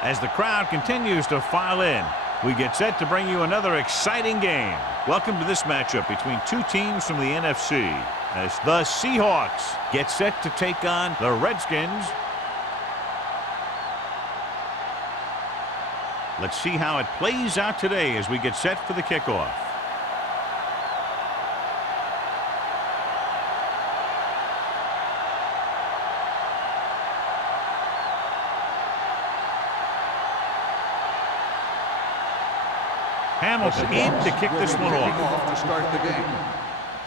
As the crowd continues to file in, we get set to bring you another exciting game. Welcome to this matchup between two teams from the NFC as the Seahawks get set to take on the Redskins. Let's see how it plays out today as we get set for the kickoff. Hamilton in to kick this one off. To start the game.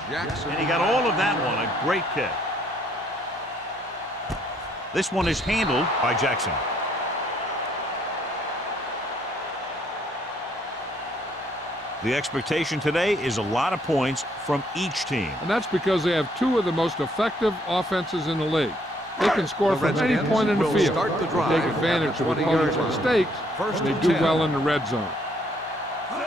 Jackson. And he got all of that one. A great kick. This one is handled by Jackson. The expectation today is a lot of points from each team. And that's because they have two of the most effective offenses in the league. They can score from any point in the field. They take advantage of opponents' mistakes, and they do well in the red zone.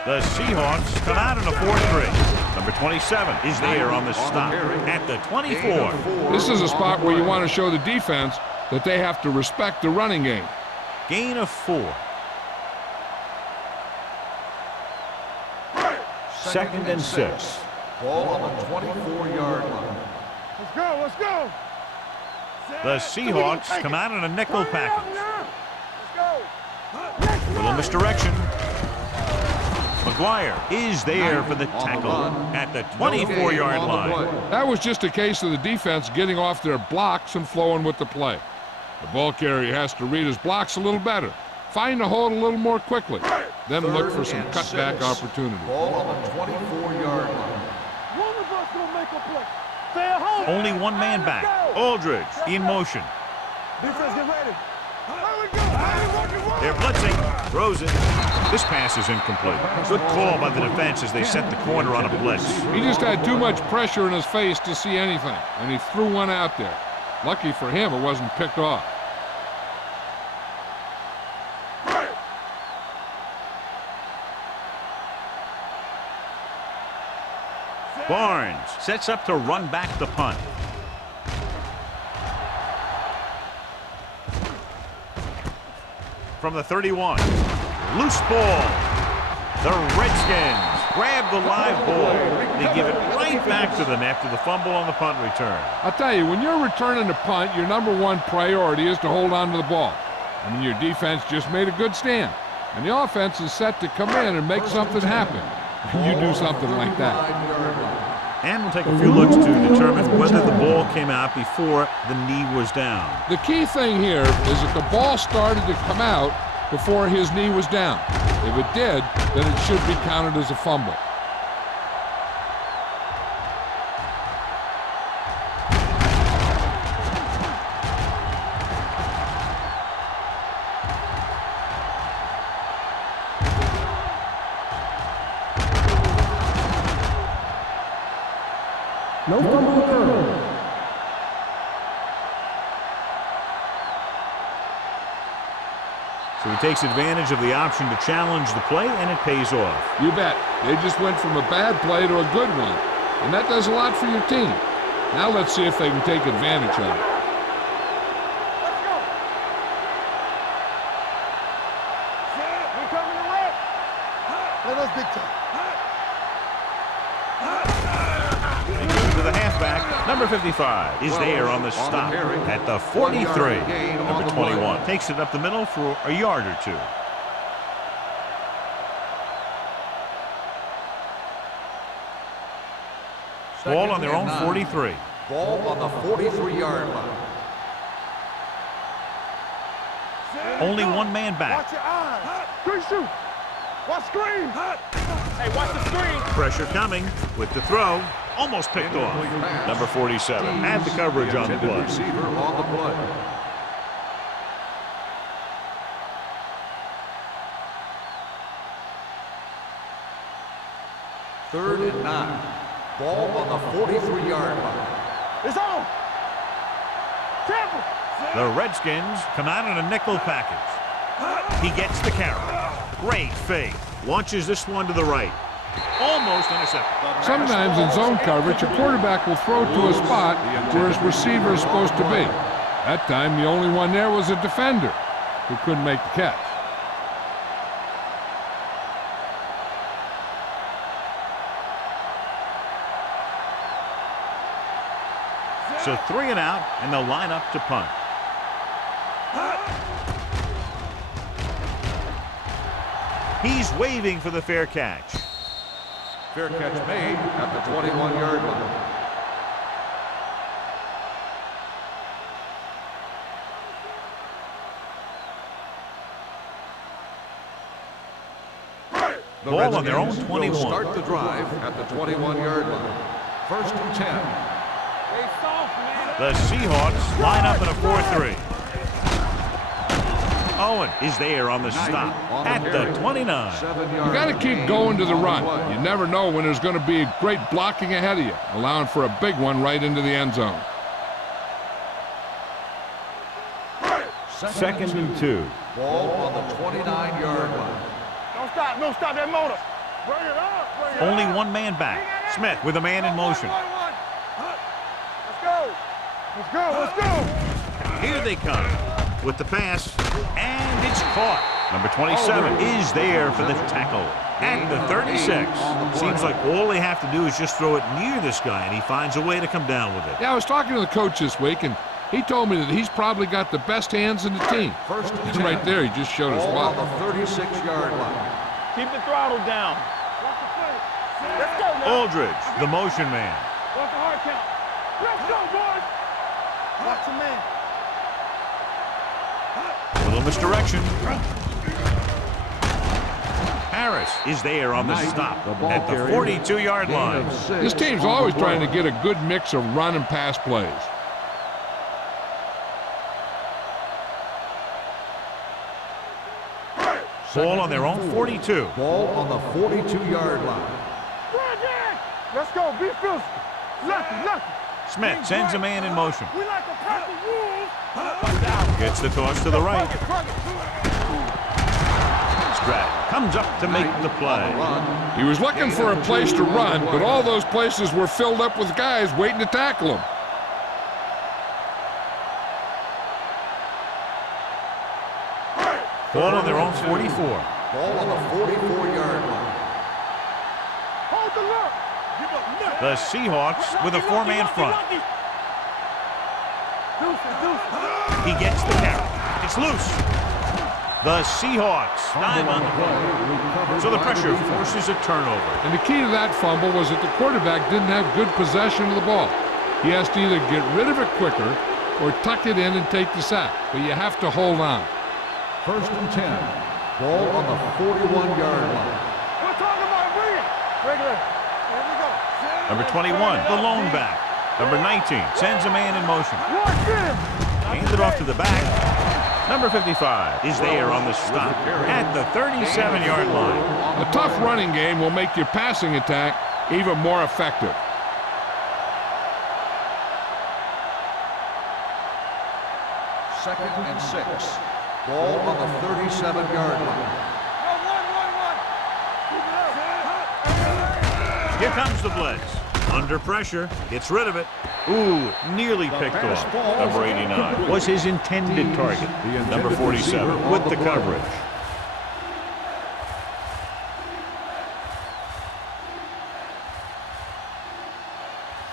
The Seahawks come out in a 4-3. Number 27 is there on the stop at the 24. This is a spot where you want to show the defense that they have to respect the running game. Gain of 4. Second and 6. Ball on the 24-yard line. Let's go, let's go. The Seahawks come out in a nickel package. Let's go. Little misdirection. McGuire is there for the tackle at the 24-yard line. That was just a case of the defense getting off their blocks and flowing with the play. The ball carrier has to read his blocks a little better, find the hole a little more quickly, then look for some cutback opportunity. Ball on the 24-yard line. One of us will make a play. Stay at home. Only one man back. Aldridge in motion. Defense, get ready. Here we go. They're blitzing. Throws it. This pass is incomplete. Good call by the defense as they set the corner on a blitz. He just had too much pressure in his face to see anything, and he threw one out there. Lucky for him, it wasn't picked off. Barnes sets up to run back the punt. From the 31. Loose ball. The Redskins grab the live ball. They give it right back to them after the fumble on the punt return. I'll tell you, when you're returning a punt, your number one priority is to hold on to the ball. I mean, your defense just made a good stand, and the offense is set to come in and make something happen. And you do something like that. And we'll take a few looks to determine whether the ball came out before the knee was down. The key thing here is that the ball started to come out before his knee was down. If it did, then it should be counted as a fumble. No fumble occurred. So he takes advantage of the option to challenge the play, and it pays off. You bet. They just went from a bad play to a good one, and that does a lot for your team. Now let's see if they can take advantage of it. Let's go. We're coming to red. Let us big time. They go to the halfback. Number 55 is there on the stop at the 43. Number 21 takes it up the middle for a yard or two. Ball on their own 43. Ball on the 43-yard line. Only one man back. Watch your eyes. Screen shoot. Watch screen. Hey, watch the screen. Pressure coming with the throw. Almost picked off. Number 47 had the coverage on the play. Receiver on the play. Third and 9. Ball on the 43-yard line. It's on. Careful. The Redskins come out in a nickel package. He gets the carry. Great fake. Launches this one to the right. Almost intercepted. Sometimes in zone coverage, a quarterback will throw to a spot where his receiver is supposed to be. That time, the only one there was a defender who couldn't make the catch. So 3 and out, and they'll line up to punt. He's waving for the fair catch. Fair catch made at the 21-yard line. The Ball on their own Redskins 21. will start the drive at the 21-yard line. 1st and 10. The Seahawks line up in a 4-3. Owen is there on the stop at the 29. You got to keep going to the run. You never know when there's going to be great blocking ahead of you, allowing for a big one right into the end zone. 2nd and 2. Ball on the 29-yard line. Don't stop that motor. Bring it up, bring it Only up. one man back. Smith with a man in motion. Let's go. Let's go, let's go. Here they come with the pass, and it's caught. Number 27 is there for the tackle at the 36. Seems like all they have to do is just throw it near this guy, and he finds a way to come down with it. Yeah, I was talking to the coach this week, and he told me that he's probably got the best hands in the team. 1st and 10. Right there, he just showed us Ball why. on the 36-yard line. Keep the throttle down. Let's go now. Aldridge, the motion man. Watch the hard count. Let's go, boys. Watch the man. A little misdirection. Harris is there on the stop at the 42-yard line. This team's always trying to get a good mix of run and pass plays. Ball on their own 42. Ball on the 42-yard line. Let's go. Be physical. Lucky. Smith sends a man in motion. We like to pass the rules. Gets the toss to the right. Stratton comes up to make the play. He was looking for a place to run, but all those places were filled up with guys waiting to tackle him. Ball on their own 44. Ball on the 44-yard line. Hold the look. The Seahawks with a 4-man front. He gets the carry. It's loose. The Seahawks dive on the ball. So the pressure forces a turnover. And the key to that fumble was that the quarterback didn't have good possession of the ball. He has to either get rid of it quicker or tuck it in and take the sack. But you have to hold on. 1st and 10. Ball on the 41-yard line. We're talking about regular. Here we go. Number 21, the lone back. Number 19 sends a man in motion. Watch this. Hands it off to the back. Number 55 is there on the stop at the 37-yard line. A tough running game will make your passing attack even more effective. Second and 6. Ball on the 37-yard line. Here comes the blitz. Under pressure, gets rid of it. Ooh, nearly picked off. Number 89 was his intended target. Number 47 with the coverage.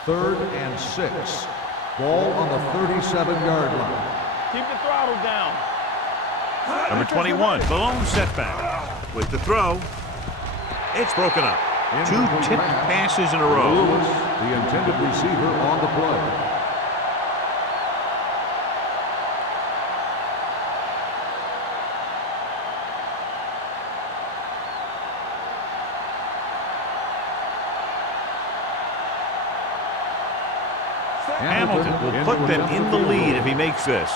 Third and 6. Ball on the 37-yard line. Keep the throttle down. Number 21, the lone setback. With the throw, it's broken up. 2 tipped passes in a row. Lewis, the intended receiver on the play. Hamilton will put them in the lead if he makes this.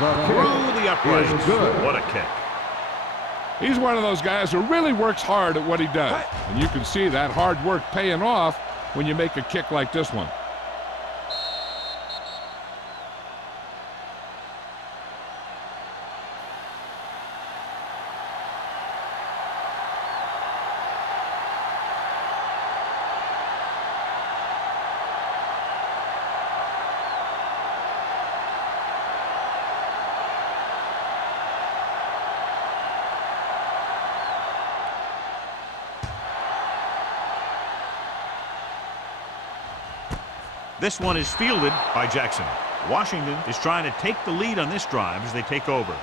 Through the uprights. What a kick. He's one of those guys who really works hard at what he does. And you can see that hard work paying off when you make a kick like this one. This one is fielded by Jackson. Washington is trying to take the lead on this drive as they take over.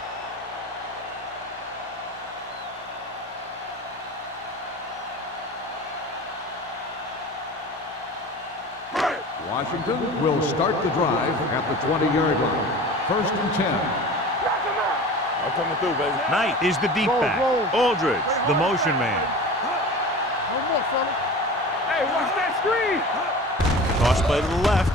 Washington will start the drive at the 20-yard line. 1st and 10. I'm coming through, baby. Knight is the deep back. Aldridge, the motion man. One more, fella. Hey, watch that screen. Toss play to the left.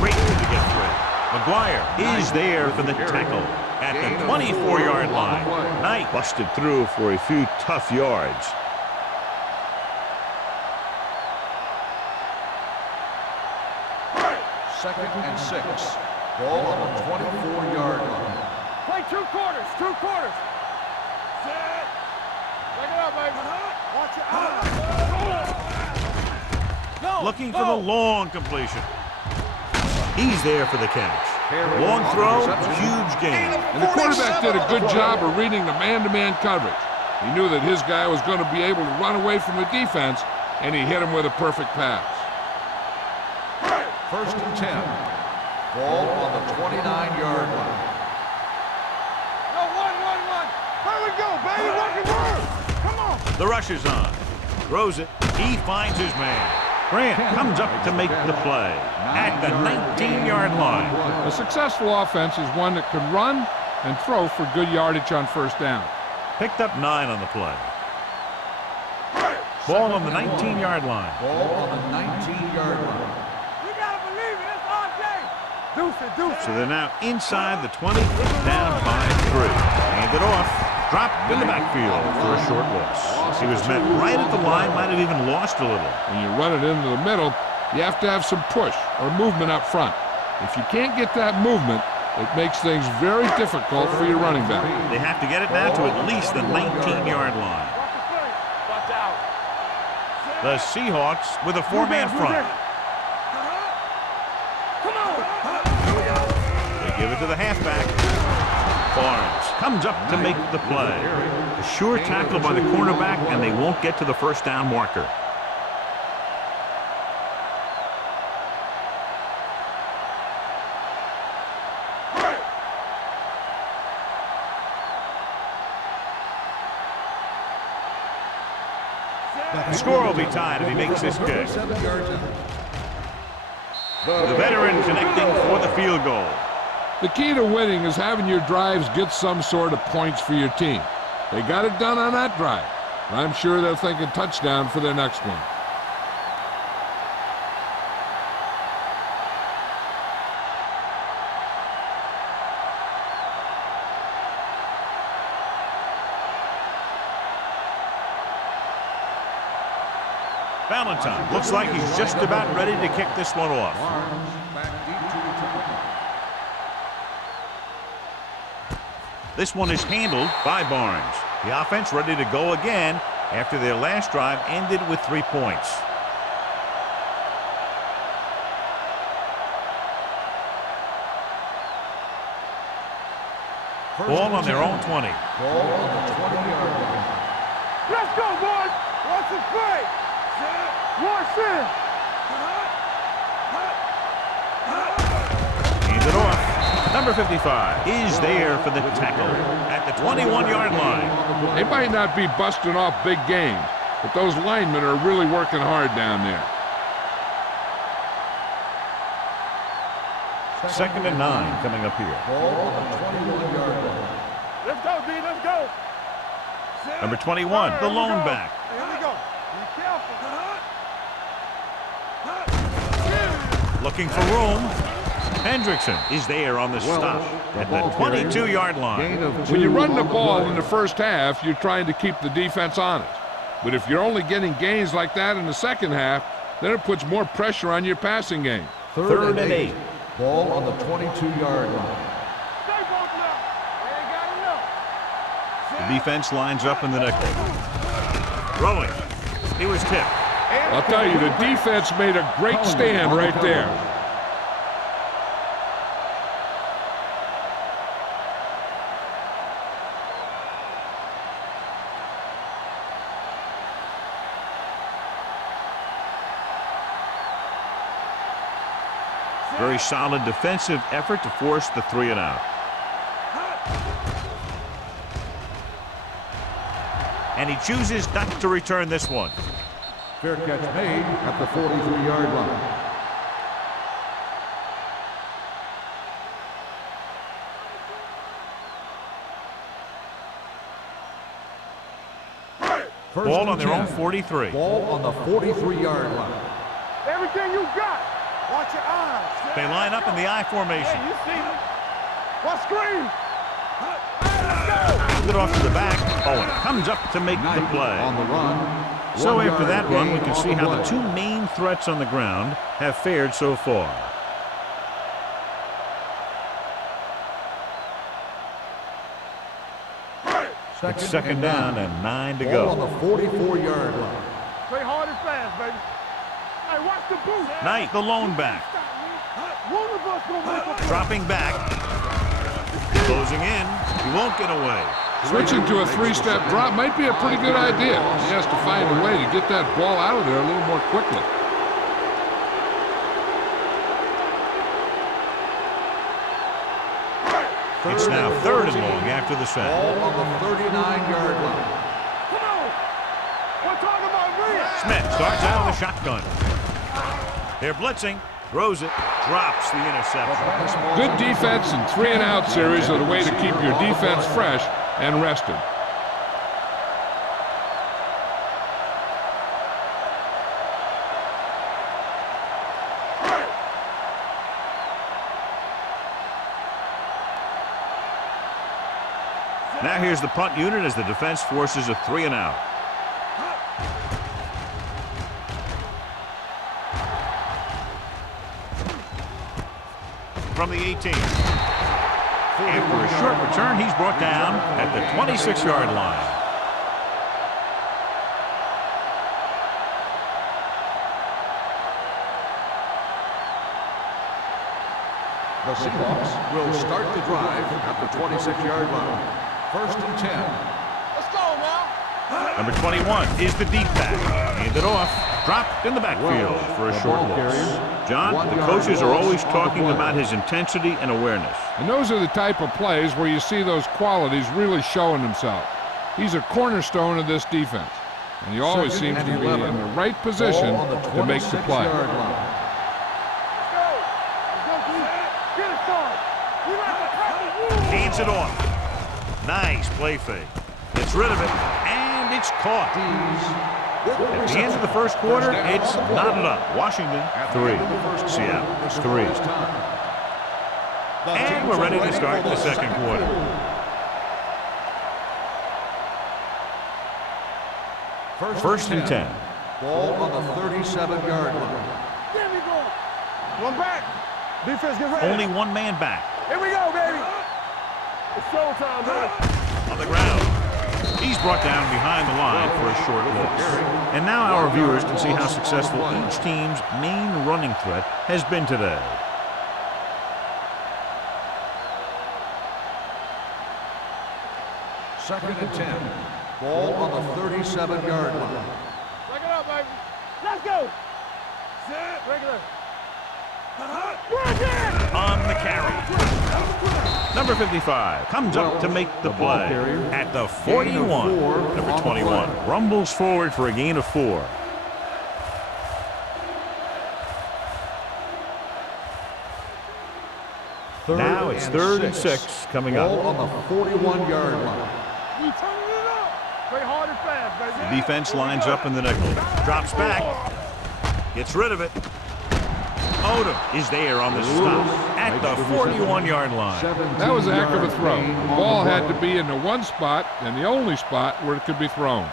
Great to get through. McGuire is there for the tackle at the 24-yard line. Knight busted through for a few tough yards. Second and 6. Ball on the 24-yard line. Play 2 quarters. 2 quarters. Set. Back it up, baby. Watch it out. Looking for the long completion. He's there for the catch. Long throw, huge gain. And the quarterback did a good job of reading the man-to-man coverage. He knew that his guy was going to be able to run away from the defense, and he hit him with a perfect pass. 1st and 10. Ball on the 29-yard line. No, one. There we go, baby. Work it, work. Come on. The rush is on. Throws it. He finds his man. Grant comes up to make the play at the 19-yard line. A successful offense is one that can run and throw for good yardage on 1st down. Picked up 9 on the play. Ball on the 19-yard line. Ball on the 19-yard line. We gotta believe it. It's our day. Deuce it. So they're now inside the 20, down by 3. Hand it off. Dropped in the backfield for a short loss. He was met right at the line, might have even lost a little. When you run it into the middle, you have to have some push or movement up front. If you can't get that movement, it makes things very difficult for your running back. They have to get it now to at least the 19-yard line. Watch out. The Seahawks with a 4-man front. Come on. They give it to the halfback. Barnes comes up to make the play. A sure tackle by the cornerback, and they won't get to the 1st down marker. The score will be tied if he makes this kick. The veteran connecting for the field goal. The key to winning is having your drives get some sort of points for your team. They got it done on that drive. I'm sure they'll think a touchdown for their next one. Valentine looks like he's just about ready to kick this one off. This one is handled by Barnes. The offense ready to go again after their last drive ended with 3 points. Ball on their own 20. Ball on the 20-yard line. Let's go, boys. Watch the play. Watch it. Hands it off. Number 55 is there for the tackle at the 21-yard line. They might not be busting off big games, but those linemen are really working hard down there. 2nd and 9 coming up here. Ball on the 21-yard line. Let's go, D. Let's go. Number 21, the lone back. Here we go. Be careful. Looking for room. Hendrickson is there on the stop at the 22-yard line. When you run the ball in the 1st half, you're trying to keep the defense honest. But if you're only getting gains like that in the 2nd half, then it puts more pressure on your passing game. 3rd and 8. Ball on the 22-yard line. Stay broken up. They ain't got enough. The defense lines up in the nickel. Throwing. He was tipped. I'll tell you, the defense made a great stand right there. Very solid defensive effort to force the 3 and out. And he chooses not to return this one. Fair catch made at the 43-yard line. Ball on their own 43. Ball on the 43-yard line. Everything you got. Watch your eyes. They line up in the I formation. Hey, you see me? What screen? Hand it off to the back. Owen comes up to make the play. On the run. So after that run, we can see how the 2 main threats on the ground have fared so far. It's second down and 9 to go. On the 44-yard line. Play hard and fast, baby. Hey, watch the boot. Knight, the lone back. One of us gonna make a Dropping back. Closing in. He won't get away. Switching to a 3-step drop might be a pretty good idea. He has to find a way to get that ball out of there a little more quickly. It's now 3rd and long after the sack. Ball on the 39-yard line. Come on. We're talking about me. Smith starts out with a shotgun. They're blitzing. Throws it. Drops the interception. Good defense and 3 and out series are the way to keep your defense fresh and rested. Now here's the punt unit as the defense forces a 3 and out. From the 18. After a short return, he's brought down at the 26-yard line. The Seahawks will start the drive at the 26-yard line. 1st and 10. Let's go now. Number 21 is the deep back. Handed off. Dropped in the backfield for a short loss. John, the coaches are always talking about his intensity and awareness. And those are the type of plays where you see those qualities really showing himself. He's a cornerstone of this defense, and he always seems to be in the right position to make the play. Hands it off. Nice play fake. Gets rid of it, and it's caught. At the end of the first quarter, it's knotted up. Washington, 3. Seattle, 3. And we're ready to start the second quarter. First and 10. Ball on the 37-yard line. There we go. One back. Defense get ready. Only 1 man back. Here we go, baby. It's showtime, man. On the ground. He's brought down behind the line for a short loss. And now our viewers can see how successful each team's main running threat has been today. Second and 10. Ball on the 37-yard line. Break it up, baby. Let's go. Break it up. On the carry. Number 55 comes up to make the play at the 41. Number 21 rumbles forward for a gain of 4. Now it's 3rd and 6 coming up. Ball on the 41-yard line. You turning it up. Play hard and fast, baby. The defense lines up in the nickel. Drops back. Gets rid of it. Odom is there on the stop at the 41-yard line. That was a heck of a throw. The ball had to be in the one spot and the only spot where it could be thrown.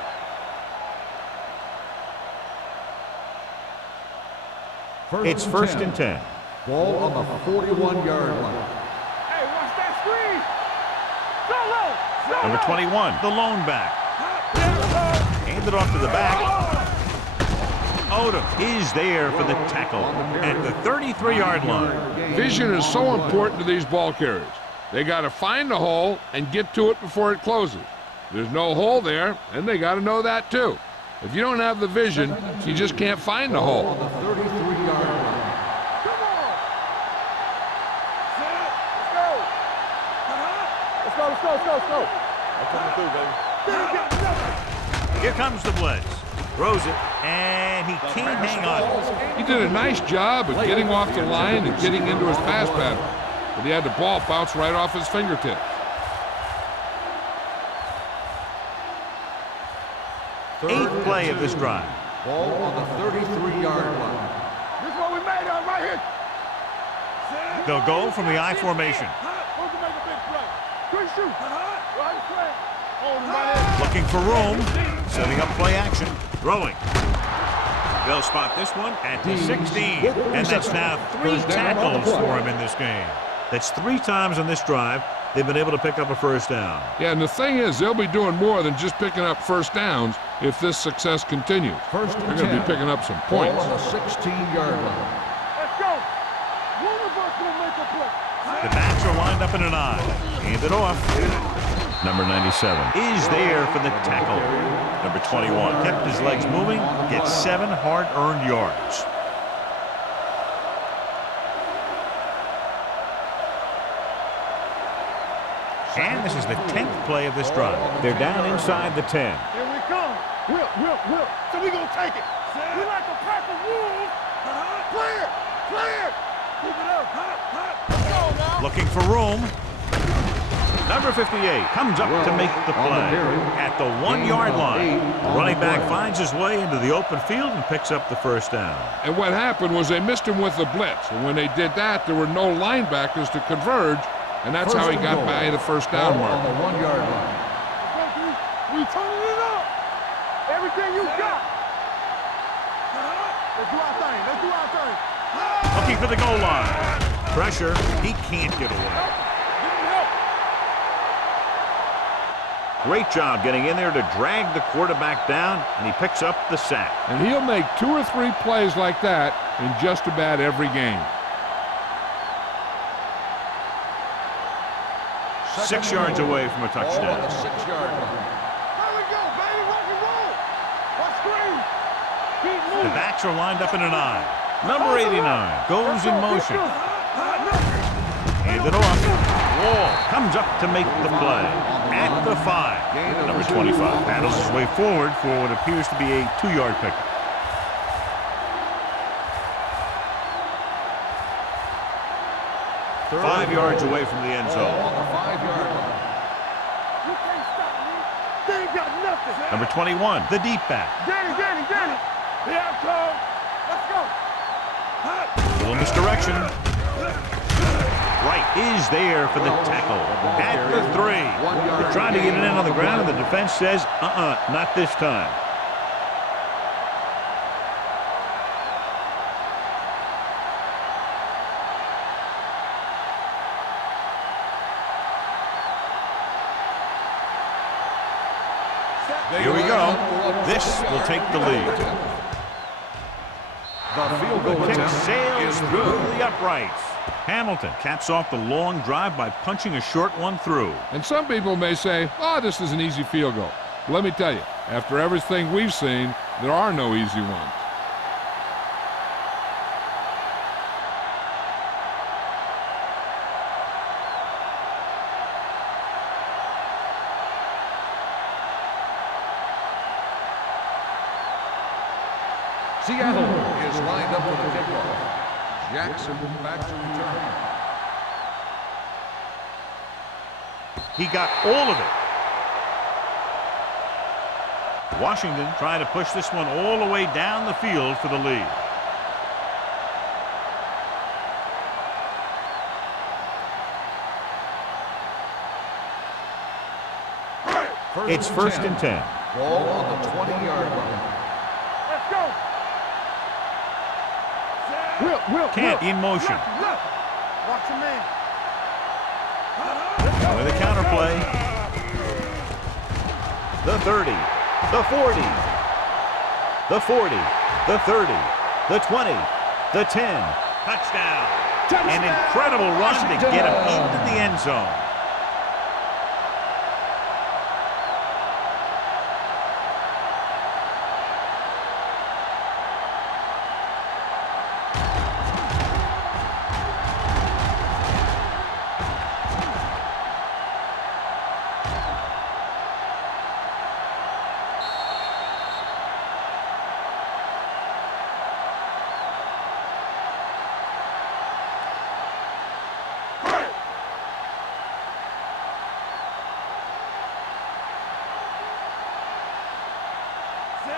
It's 1st and 10. Ball on the 41-yard line. Hey, watch that screen. Solo. Number 21, the lone back. Handed off to the back. Odom is there for the tackle at the 33-yard line. Vision is so important to these ball carriers. They got to find the hole and get to it before it closes. There's no hole there, and they got to know that too. If you don't have the vision, you just can't find the hole. On the 33-yard line. go, let's go. I'm coming through, baby. Here comes the blitz. Throws it, and he can't hang on. He did a nice job of getting off the line and getting into his pass pattern, but he had the ball bounce right off his fingertips. Eighth play of this drive. Ball on the 33-yard line. This is what we made on right here. They'll go from the I formation. Who's gonna make a big play? Good shoot. Right play. Hold him right here. Looking for room. Setting up play action. Throwing. They'll spot this one at the 16. And that's now 3 tackles for him in this game. That's 3 times on this drive they've been able to pick up a first down. Yeah, and the thing is, they'll be doing more than just picking up first downs if this success continues. First and They're going to be 10. picking up some points. Ball on the 16-yard line. Let's go. One of us will make a play. The backs are lined up in an I. Hand it off. Number 97 is there for the tackle. Number 21 kept his legs moving, gets 7 hard-earned yards. And this is the 10th play of this drive. They're down inside the 10. Here we come. Will. So we gonna take it. We like a pack of wolves. Clear. Keep it up. Let's go now. Looking for room. Number 58 comes up to make the play at the 1-yard line. The running back finds his way into the open field and picks up the first down. And what happened was they missed him with the blitz. And when they did that, there were no linebackers to converge, and that's how he got by the first down Ball on mark. the 1-yard line. We turning it up. Everything you got. Let's do our thing. Looking for the goal line. Pressure. He can't get away. Give him help. Great job getting in there to drag the quarterback down, and he picks up the sack. And he'll make 2 or 3 plays like that in just about every game. 6 yards away from a Ball on the touchdown. 6-yard line. There we go, baby. Rock and roll. Let's scream. Keep The moving. backs are lined up in an I. Number 89 goes in motion. Hand it off. Wall comes up to make the play at the 5. Number 25 paddles his way forward for what appears to be a 2-yard pickup. Third 5 yards away from the end Ball zone. on the 5-yard line. You can't stop me. They ain't got nothing. Number 21, the deep back. Get it. Here I come. Let's go. Little misdirection. Wright is there for the tackle at the 3. They're trying to get it in on the ground, and the defense says, not this time. Here we go. This will take the lead. The field goal Kick attempt sails is through good. the uprights. Hamilton caps off the long drive by punching a short one through. And some people may say, this is an easy field goal. But let me tell you, after everything we've seen, there are no easy ones. Seattle is lined up for the kickoff. Jackson back to return. He got all of it. Washington trying to push this one all the way down the field for the lead. It's first and 10. Ball on the 20-yard line. Let's go. Will. Kent in motion. Look. Watch your man. With a counterplay. The 30. The 40. The 40. The 30. The 20. The 10. Touchdown. An incredible run to get him into the end zone.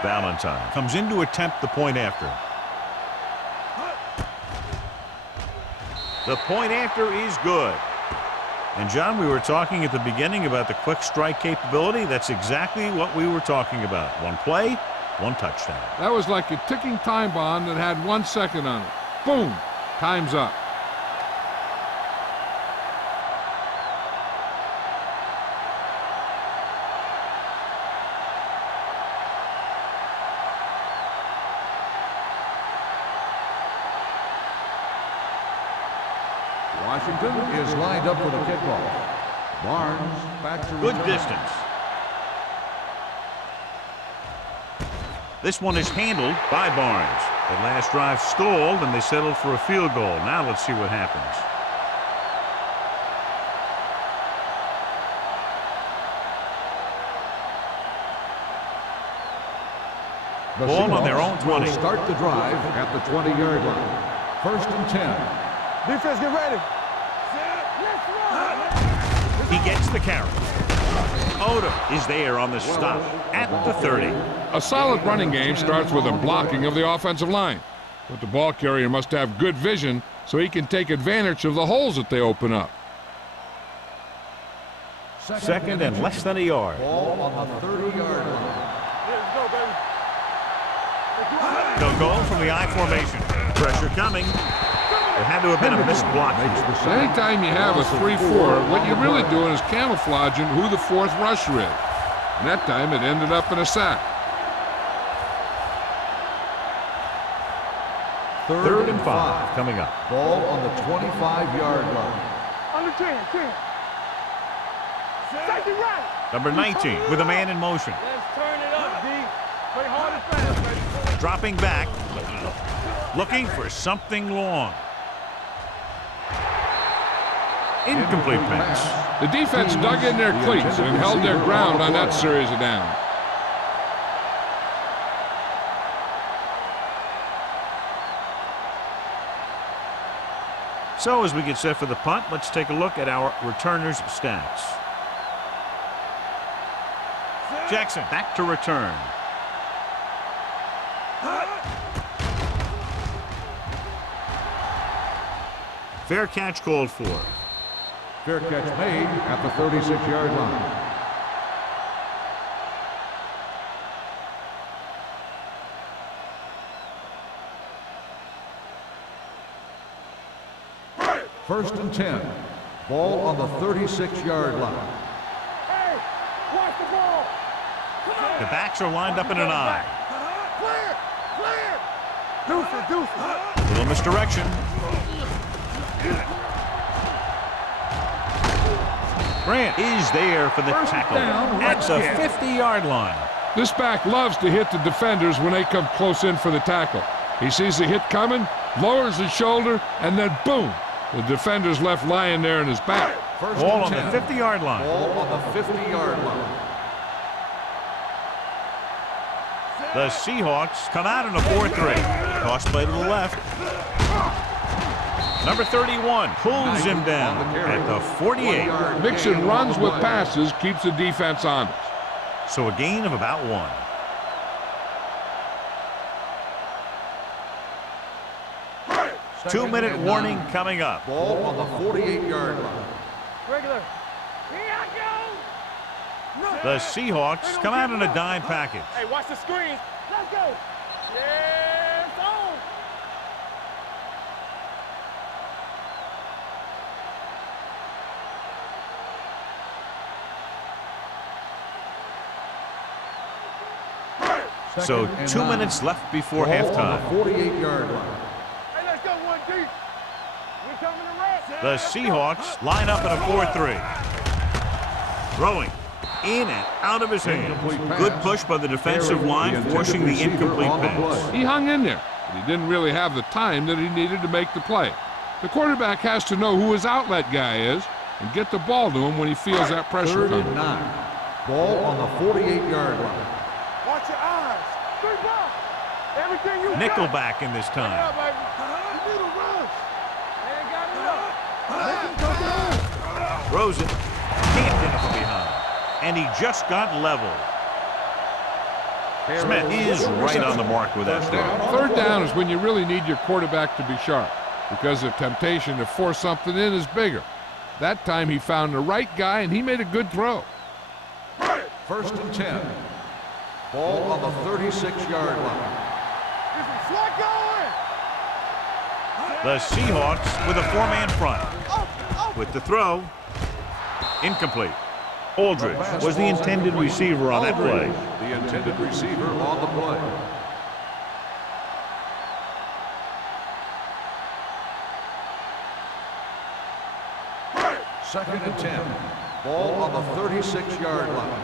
Valentine comes in to attempt the point after. The point after is good. And, John, we were talking at the beginning about the quick strike capability. That's exactly what we were talking about. One play, one touchdown. That was like a ticking time bomb that had 1 second on it. Boom! Time's up. Washington is lined up for the kickoff. Barnes back to Good return. distance. This one is handled by Barnes. The last drive stalled, and they settled for a field goal. Now let's see what happens. The Ball on their own Seahawks 20. will start the drive at the 20-yard line. 1st and 10. Defense, get ready. He gets the carry. Odom is there on the stop at the 30. A solid running game starts with a blocking of the offensive line. But the ball carrier must have good vision so he can take advantage of the holes that they open up. Second and less than a yard. Ball on the 30-yard line. Let's go, baby. They'll go from the I formation. Pressure coming. There had to have been a missed block. Anytime you have a 3-4, what you're really doing is camouflaging who the fourth rusher is. And that time it ended up in a sack. 3rd and 5 coming up. Ball on the 25-yard line. Under 10. Safety right. Number 19 with a man in motion. Let's turn it up, D. Play hard and fast, baby. Dropping back. Looking for something long. Incomplete pass. The defense dug in their cleats and held their ground on that series of downs. So as we get set for the punt, let's take a look at our returners' stats. Jackson back to return. Fair catch called for. Fair catch made at the 36-yard line. First and 10. Ball on the 36-yard line. Hey, watch the ball. Come on. The backs are lined up in an I. Clear. Deuces. Little misdirection. Grant is there for the tackle at the 50-yard line. This back loves to hit the defenders when they come close in for the tackle. He sees the hit coming, lowers his shoulder, and then boom, the defender's left lying there in his back. First Ball and on 10. the 50-yard line. Ball on the 50-yard line. The Seahawks come out in a 4-3. Toss play to the left. Number 31 pulls him down at the 48. Mixing runs with passes keeps the defense honest. So a gain of about 1. Two-minute warning coming up. Ball on the 48-yard line. Regular. Here I go. The Seahawks come out in a dime package. Hey, watch the screen. Let's go. Yeah, it's on. So Second and 2 9. minutes left before Ball halftime. on the 48-yard line. Hey, let's go, 1 deep. We coming to rest. The Seahawks line up in a 4-3. Throwing in and out of his hands. Incomplete pass. Good push by the defensive line, forcing the incomplete pass. He hung in there, but he didn't really have the time that he needed to make the play. The quarterback has to know who his outlet guy is and get the ball to him when he feels that pressure 3rd and coming. 9. Ball on the 48-yard line. Watch your eyes. Three ball. Everything you got. Nickelback in this Yeah, time. baby. You need a rush. They ain't got enough. Throws it. Can't get it from behind. And he just got leveled. Smith is right on the mark with that throw. Third down is when you really need your quarterback to be sharp because the temptation to force something in is bigger. That time he found the right guy and he made a good throw. First and 10. Ball on the 36-yard line. The Seahawks with a four-man front. With the throw, incomplete. Aldridge was the intended receiver on that play. The intended receiver on the play. Second and 10. Ball on the 36-yard line.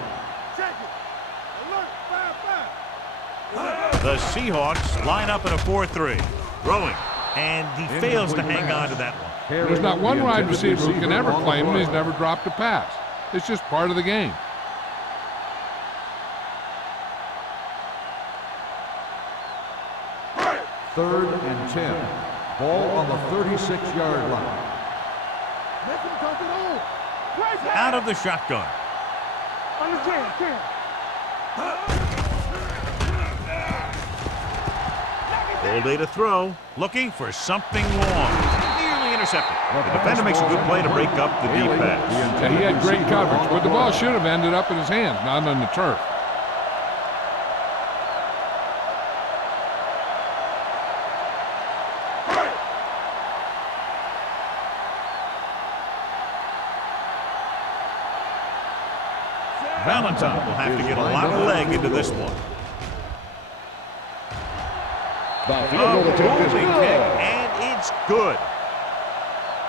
The Seahawks line up in a 4-3. Throwing, and he fails to hang on to that one. There's not one wide receiver who can ever claim that he's never dropped a pass. It's just part of the game. Third and 10. Ball on the 36-yard line. Out of the shotgun. All day to throw, looking for something long. Nearly intercepted. The defender makes a good play to break up the deep pass. Yeah, he had great coverage, but the ball should have ended up in his hands, not on the turf. Valentine will have to get a lot of leg into this one. A moving kick, and it's good.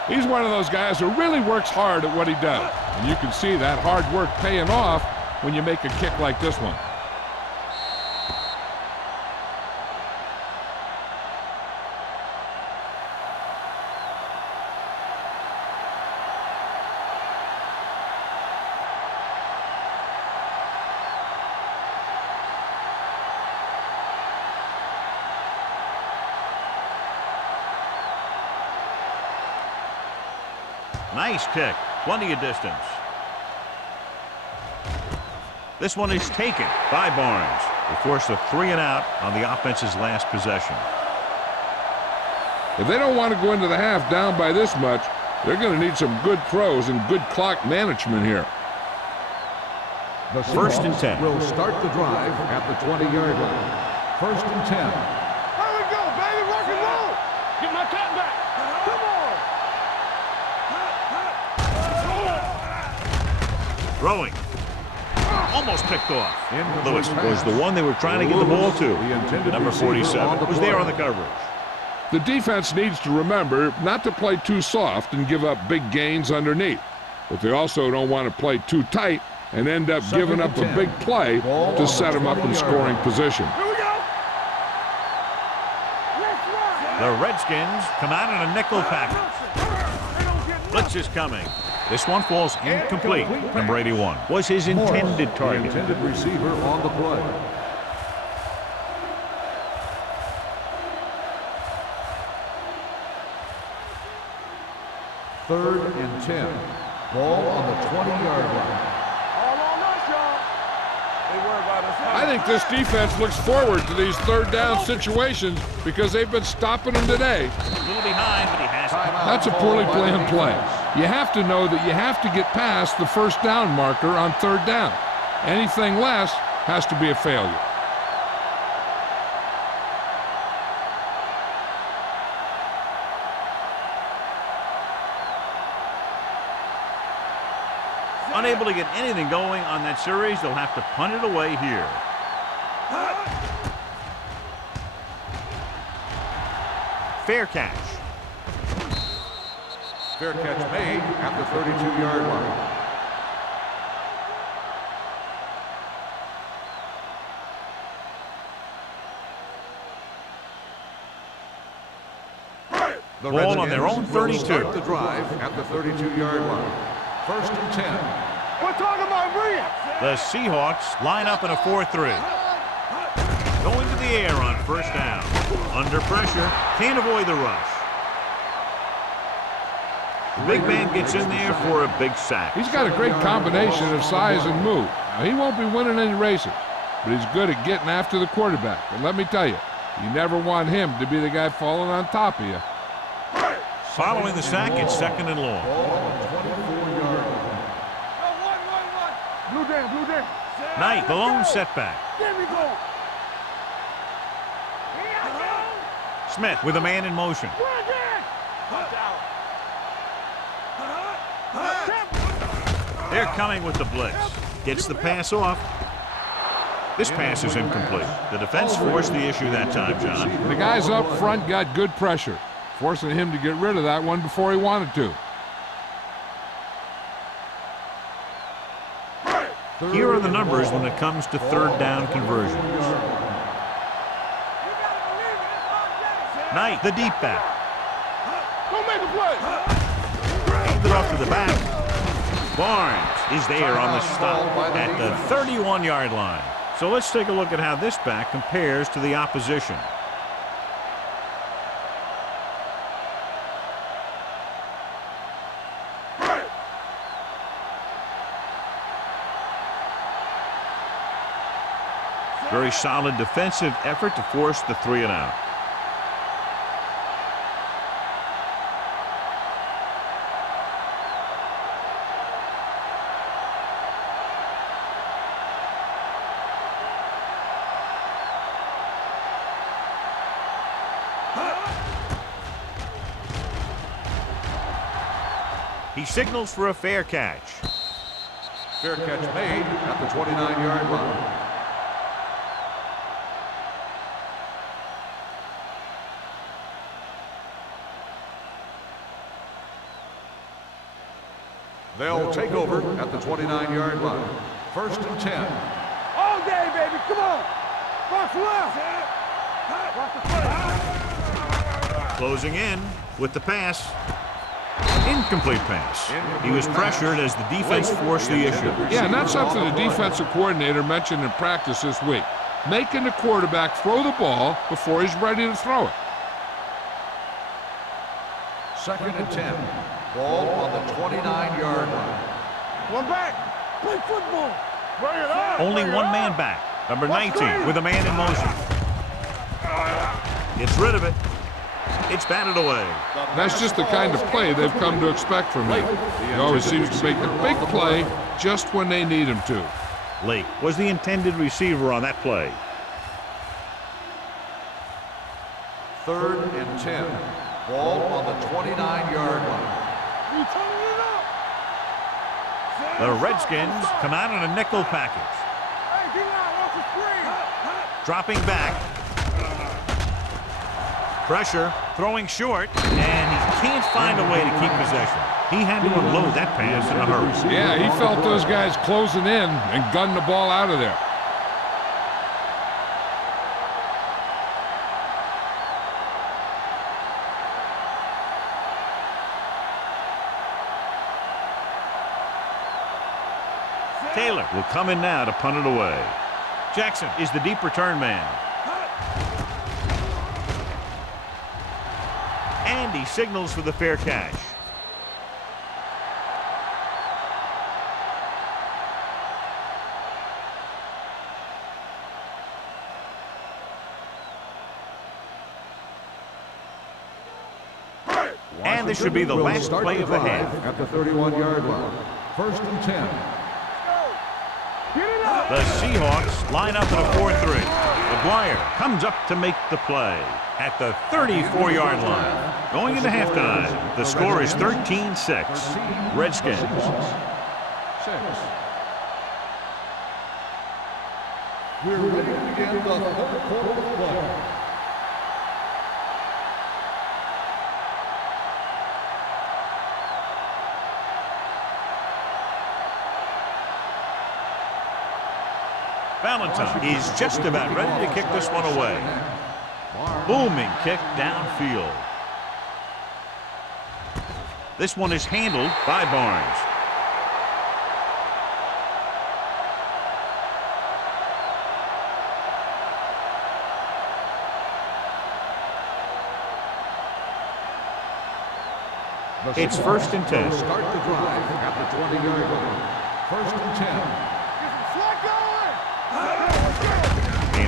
He's one of those guys who really works hard at what he does. And you can see that hard work paying off when you make a kick like this one. Nice kick. Plenty of distance. This one is taken by Barnes. They force a 3-and-out on the offense's last possession. If they don't want to go into the half down by this much, they're going to need some good throws and good clock management here. The First and 10. Will start the drive at the 20-yard line. First and 10. Here we go, baby. Rock and roll. Get my cotton back. Come on. Throwing. Almost picked off. Lewis was the one they were trying to get the ball to. Number 47 was there on the coverage. The defense needs to remember not to play too soft and give up big gains underneath. But they also don't want to play too tight and end up giving up a big play to set them up in scoring position. Here we go. The Redskins come out in a nickel package. Blitz is coming. This one falls incomplete. Number 81 was his intended target. The intended receiver on the play. Third and 10. Ball on the 20-yard line. All on us, y'all. They worry about us. I think this defense looks forward to these third down situations because they've been stopping them today. A little behind, but he has it. That's a poorly planned play. You have to know that you have to get past the first down marker on third down. Anything less has to be a failure. Unable to get anything going on that series, they'll have to punt it away here. Fair catch. Fair catch made at the 32-yard line. The Ball on their own Redskins will 32. start the drive at the 32-yard line. First and 10. We're talking about Bria. The Seahawks line up in a 4-3. Going to the air on first down. Under pressure, can't avoid the rush. The big man gets in there for a big sack. He's got a great combination of size and move. Now, he won't be winning any races, but he's good at getting after the quarterback. And let me tell you, you never want him to be the guy falling on top of you. Following the sack, it's 2nd and long. Blue down. Knight, the lone setback. There we go. Smith with a man in motion. They're coming with the blitz. Gets the pass off. This pass is incomplete. The defense forced the issue that time, John. The guys up front got good pressure, forcing him to get rid of that one before he wanted to. Here are the numbers when it comes to 3rd down conversions. Knight, the deep back. Don't make a play. Hand it off to the back. Barnes is there on the stop at the 31-yard line. So let's take a look at how this back compares to the opposition. Very solid defensive effort to force the 3 and out. He signals for a fair catch. Fair catch made at the 29-yard line. They'll take over at the 29-yard line. 1st and 10. All day, baby. Come on. Box left. Closing in with the pass. Incomplete pass. He was pressured as the defense forced the issue. Yeah, and that's something the defensive coordinator mentioned in practice this week. Making the quarterback throw the ball before he's ready to throw it. 2nd and 10. Ball on the 29-yard line. One back. Play football. Bring it on. Only one man back. Number 19 with a man in motion. Gets rid of it. It's batted away. That's just the kind of play they've come to expect from him. He always seems to make the big play just when they need him to. Lake was the intended receiver on that play. 3rd and 10. Ball on the 29-yard line. The Redskins come out in a nickel package. Dropping back. Pressure, throwing short, and he can't find a way to keep possession. He had to unload that pass in a hurry. Yeah, he felt those guys closing in and gunned the ball out of there. Taylor will come in now to punt it away. Jackson is the deep return man. And he signals for the fair catch. And this should be the last play of the half. At the 31-yard line. 1st and 10. The Seahawks line up in a 4-3. McGuire comes up to make the play at the 34-yard line. Going into halftime, the score is 13-6. Redskins. 6. We're ready to begin the 3rd quarter of play. Valentine is just about ready to kick this one away. Booming kick downfield. This one is handled by Barnes. It's 1st and 10. Start the drive at the 20-yard line. 1st and 10. Get some slack going.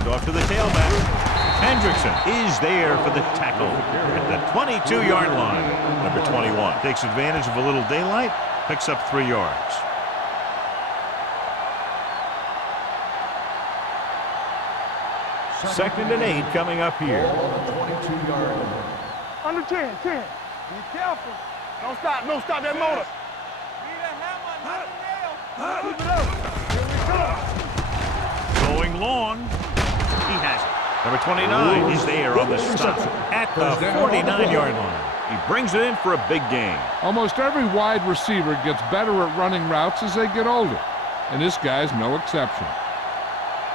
Handoff to the tailback. Hendrickson is there for the tackle at the 22-yard line. Number 21 takes advantage of a little daylight, picks up 3 yards. Second and 8 coming up here. Under 10, 10. Be careful. Don't stop that motor. Need a hammer, not a nail. Keep it up. Here we go. Going long. He has it. Number 29 is there on the stop at the 49-yard line. He brings it in for a big gain. Almost every wide receiver gets better at running routes as they get older, and this guy's no exception.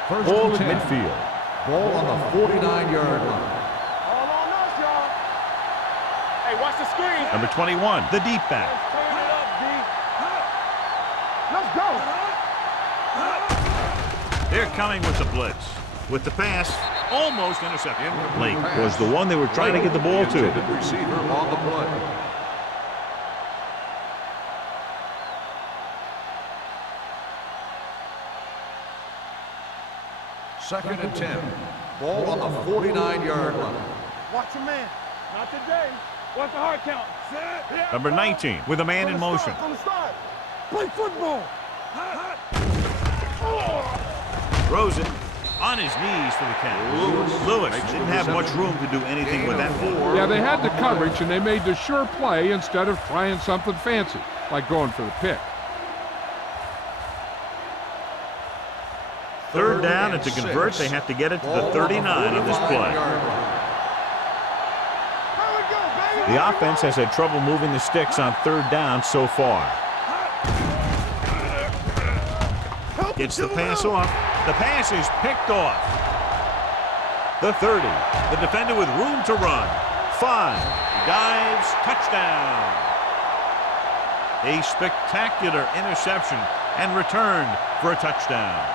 Ball at midfield. Ball on the 49-yard line. All on us, y'all. Hey, watch the screen. Number 21, the deep back. Let's clean it up, D. Let's go. They're coming with the blitz. With the pass, almost intercepted. Lake was the one they were trying to get the ball to. Receiver on the play. Second and 10. Ball on the 49-yard line. Watch your man. Not today. Watch the hard count. Set. Number 19 with a man in motion. From the start. Play football. Throws it on his knees for the catch. Lewis didn't have much room to do anything with that ball. Yeah, they had the coverage, and they made the sure play instead of trying something fancy, like going for the pick. Third down, and to convert, they have to get it to the 39 on this play. The offense has had trouble moving the sticks on third down so far. Gets the pass off. The pass is picked off. The 30. The defender with room to run. 5. He dives. Touchdown. A spectacular interception and returned for a touchdown.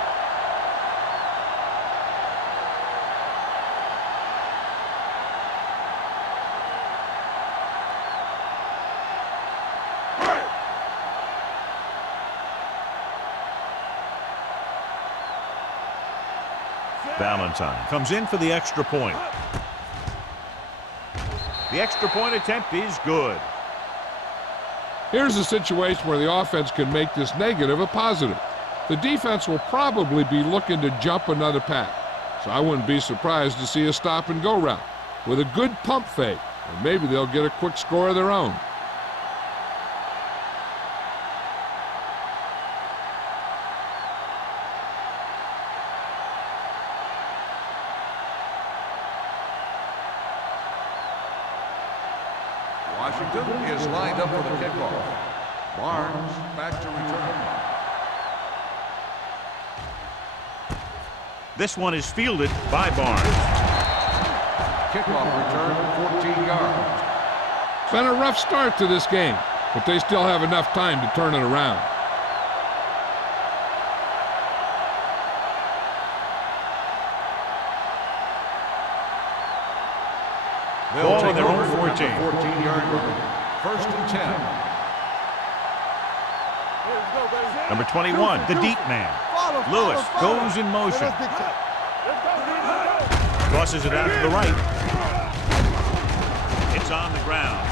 Valentine comes in for the extra point. The extra point attempt is good. Here's a situation where the offense can make this negative a positive. The defense will probably be looking to jump another pack, so I wouldn't be surprised to see a stop-and-go route with a good pump fake, and maybe they'll get a quick score of their own. Washington is lined up for the kickoff. Barnes back to return. This one is fielded by Barnes. Kickoff return, 14 yards. Been a rough start to this game, but they still have enough time to turn it around. Ball on their own 14. 14-yard line. First and 10. Number 21, the deep man. Lewis goes in motion. Crosses it out to the right. It's on the ground.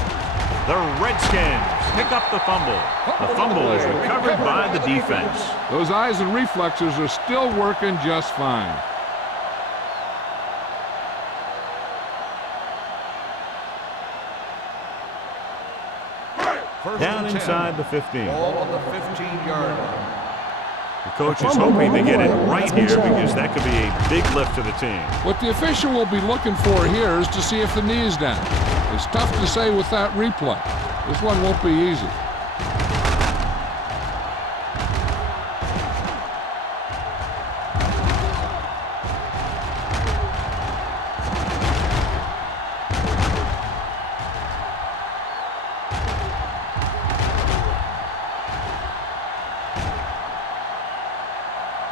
The Redskins pick up the fumble. The fumble is recovered by the defense. Those eyes and reflexes are still working just fine. Down inside the 15. Ball on the 15-yard line. The coach is hoping they get it right here because that could be a big lift to the team. What the official will be looking for here is to see if the knee is down. It's tough to say with that replay. This one won't be easy.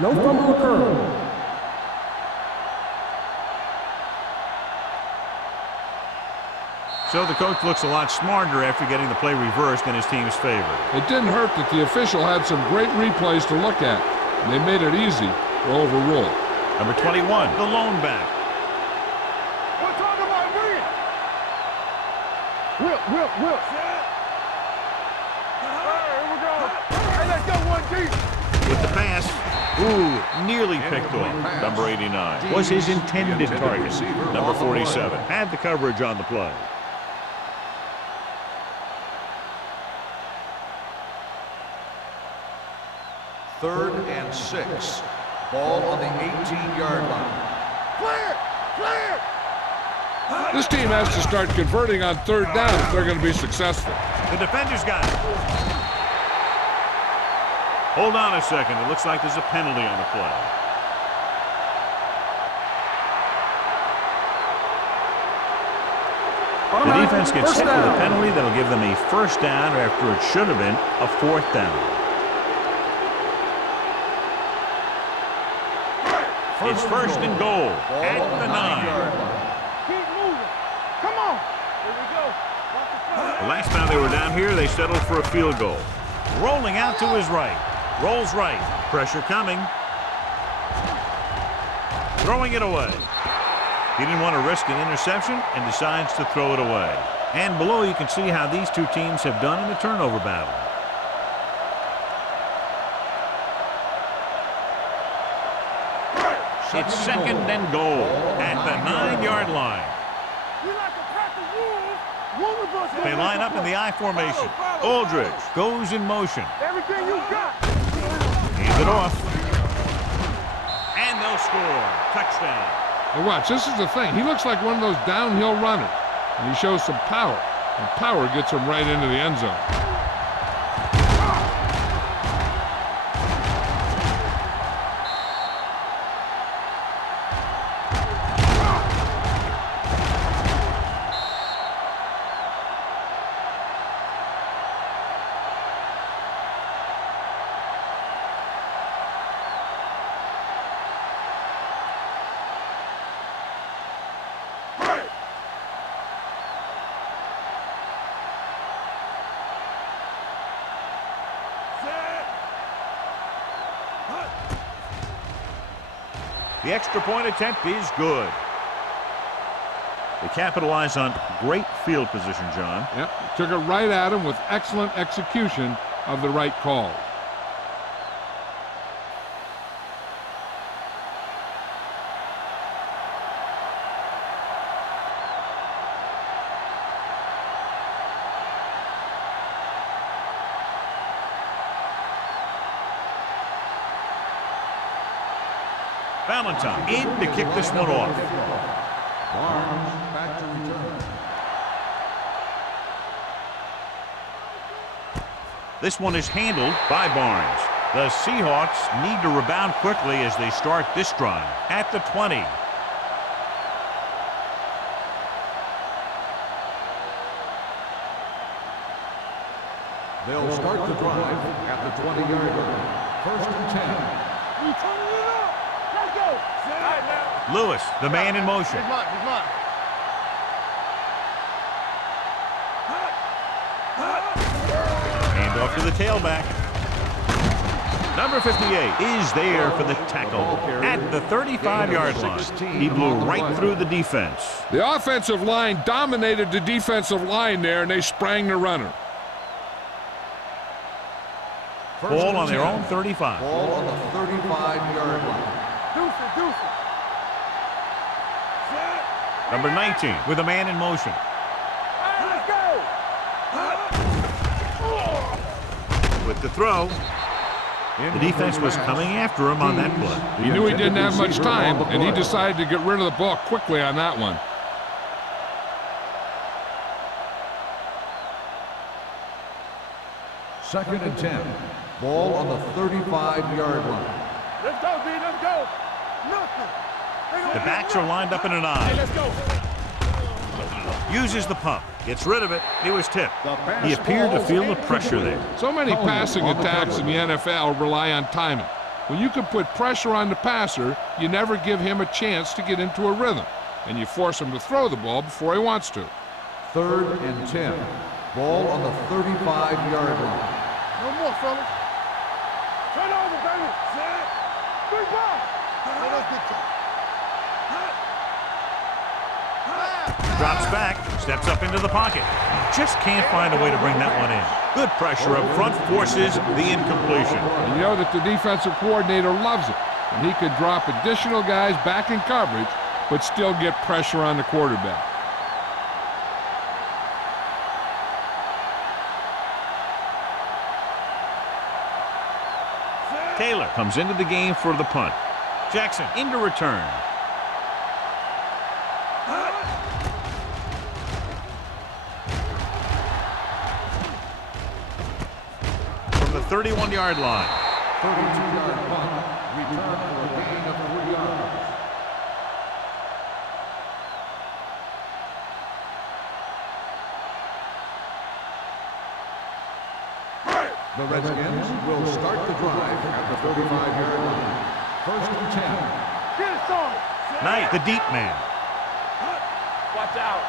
No fumble occurred. So the coach looks a lot smarter after getting the play reversed in his team's favor. It didn't hurt that the official had some great replays to look at, and they made it easy to overrule. Number 21, the lone back. We're talking about bring it. Will. Here we go. Hey, let's go, 1G. With the pass. Ooh, nearly picked off. Number 89 was his intended target. Number 47 had the coverage on the play. Third and 6. Ball on the 18-yard line. Clear. This team has to start converting on third down if they're going to be successful. The defender's got it. Hold on a second. It looks like there's a penalty on the play. The defense gets hit with a penalty that'll give them a first down after it should have been a fourth down. It's first and goal at the 9. Keep moving. Come on. Here we go. The last time they were down here, they settled for a field goal. Rolling out to his right. Rolls right. Pressure coming. Throwing it away. He didn't want to risk an interception and decides to throw it away. And below you can see how these two teams have done in the turnover battle. It's second and goal at the 9-yard line. We like a pack of wolves. One of us. They line up in the I formation. Aldridge goes in motion. Everything you got. Hands it off. And they'll score. Touchdown. And watch, this is the thing. He looks like one of those downhill runners. And he shows some power. And power gets him right into the end zone. The extra point attempt is good. They capitalize on great field position, John. Yep, took it right at him with excellent execution of the right call. Valentine in to kick this one off. Barnes back to return. This one is handled by Barnes. The Seahawks need to rebound quickly as they start this drive at the 20. They'll start the drive at the 20-yard line. First and 10. We turning it up. Let's go. All right, now. Lewis, the man in motion. He's mine. Hand off to the tailback. Number 58 is there for the tackle at the 35-yard line. He blew right through the defense. The offensive line dominated the defensive line there, and they sprang the runner. Ball on their own 35. Ball on the 35-yard line. Deuce it. Number 19 with a man in motion. Let's go. With the throw. The defense was coming after him on that play. He knew he didn't have much time, and he decided to get rid of the ball quickly on that one. Second and 10. Ball on the 35-yard line. Let's go, D. Let's go. Nothing. The backs are lined up in an eye. Let's go. Uses the pump. Gets rid of it. It was tipped. He appeared to feel the pressure there. So many passing attacks in the NFL rely on timing. When you can put pressure on the passer, you never give him a chance to get into a rhythm, and you force him to throw the ball before he wants to. Third and 10. Ball on the 35-yard line. No more, fellas. Turn over, baby. Set. 3 balls. Drops back, steps up into the pocket. Just can't find a way to bring that one in. Good pressure up front forces the incompletion. And you know that the defensive coordinator loves it. And he could drop additional guys back in coverage, but still get pressure on the quarterback. Taylor comes into the game for the punt. Jackson into return. From the 31-yard line. 32-yard punt. Return for a gain of 3 yards. The Redskins will start the drive at the 35-yard line. First and 10. Get us on it. Knight, the deep man. Watch out.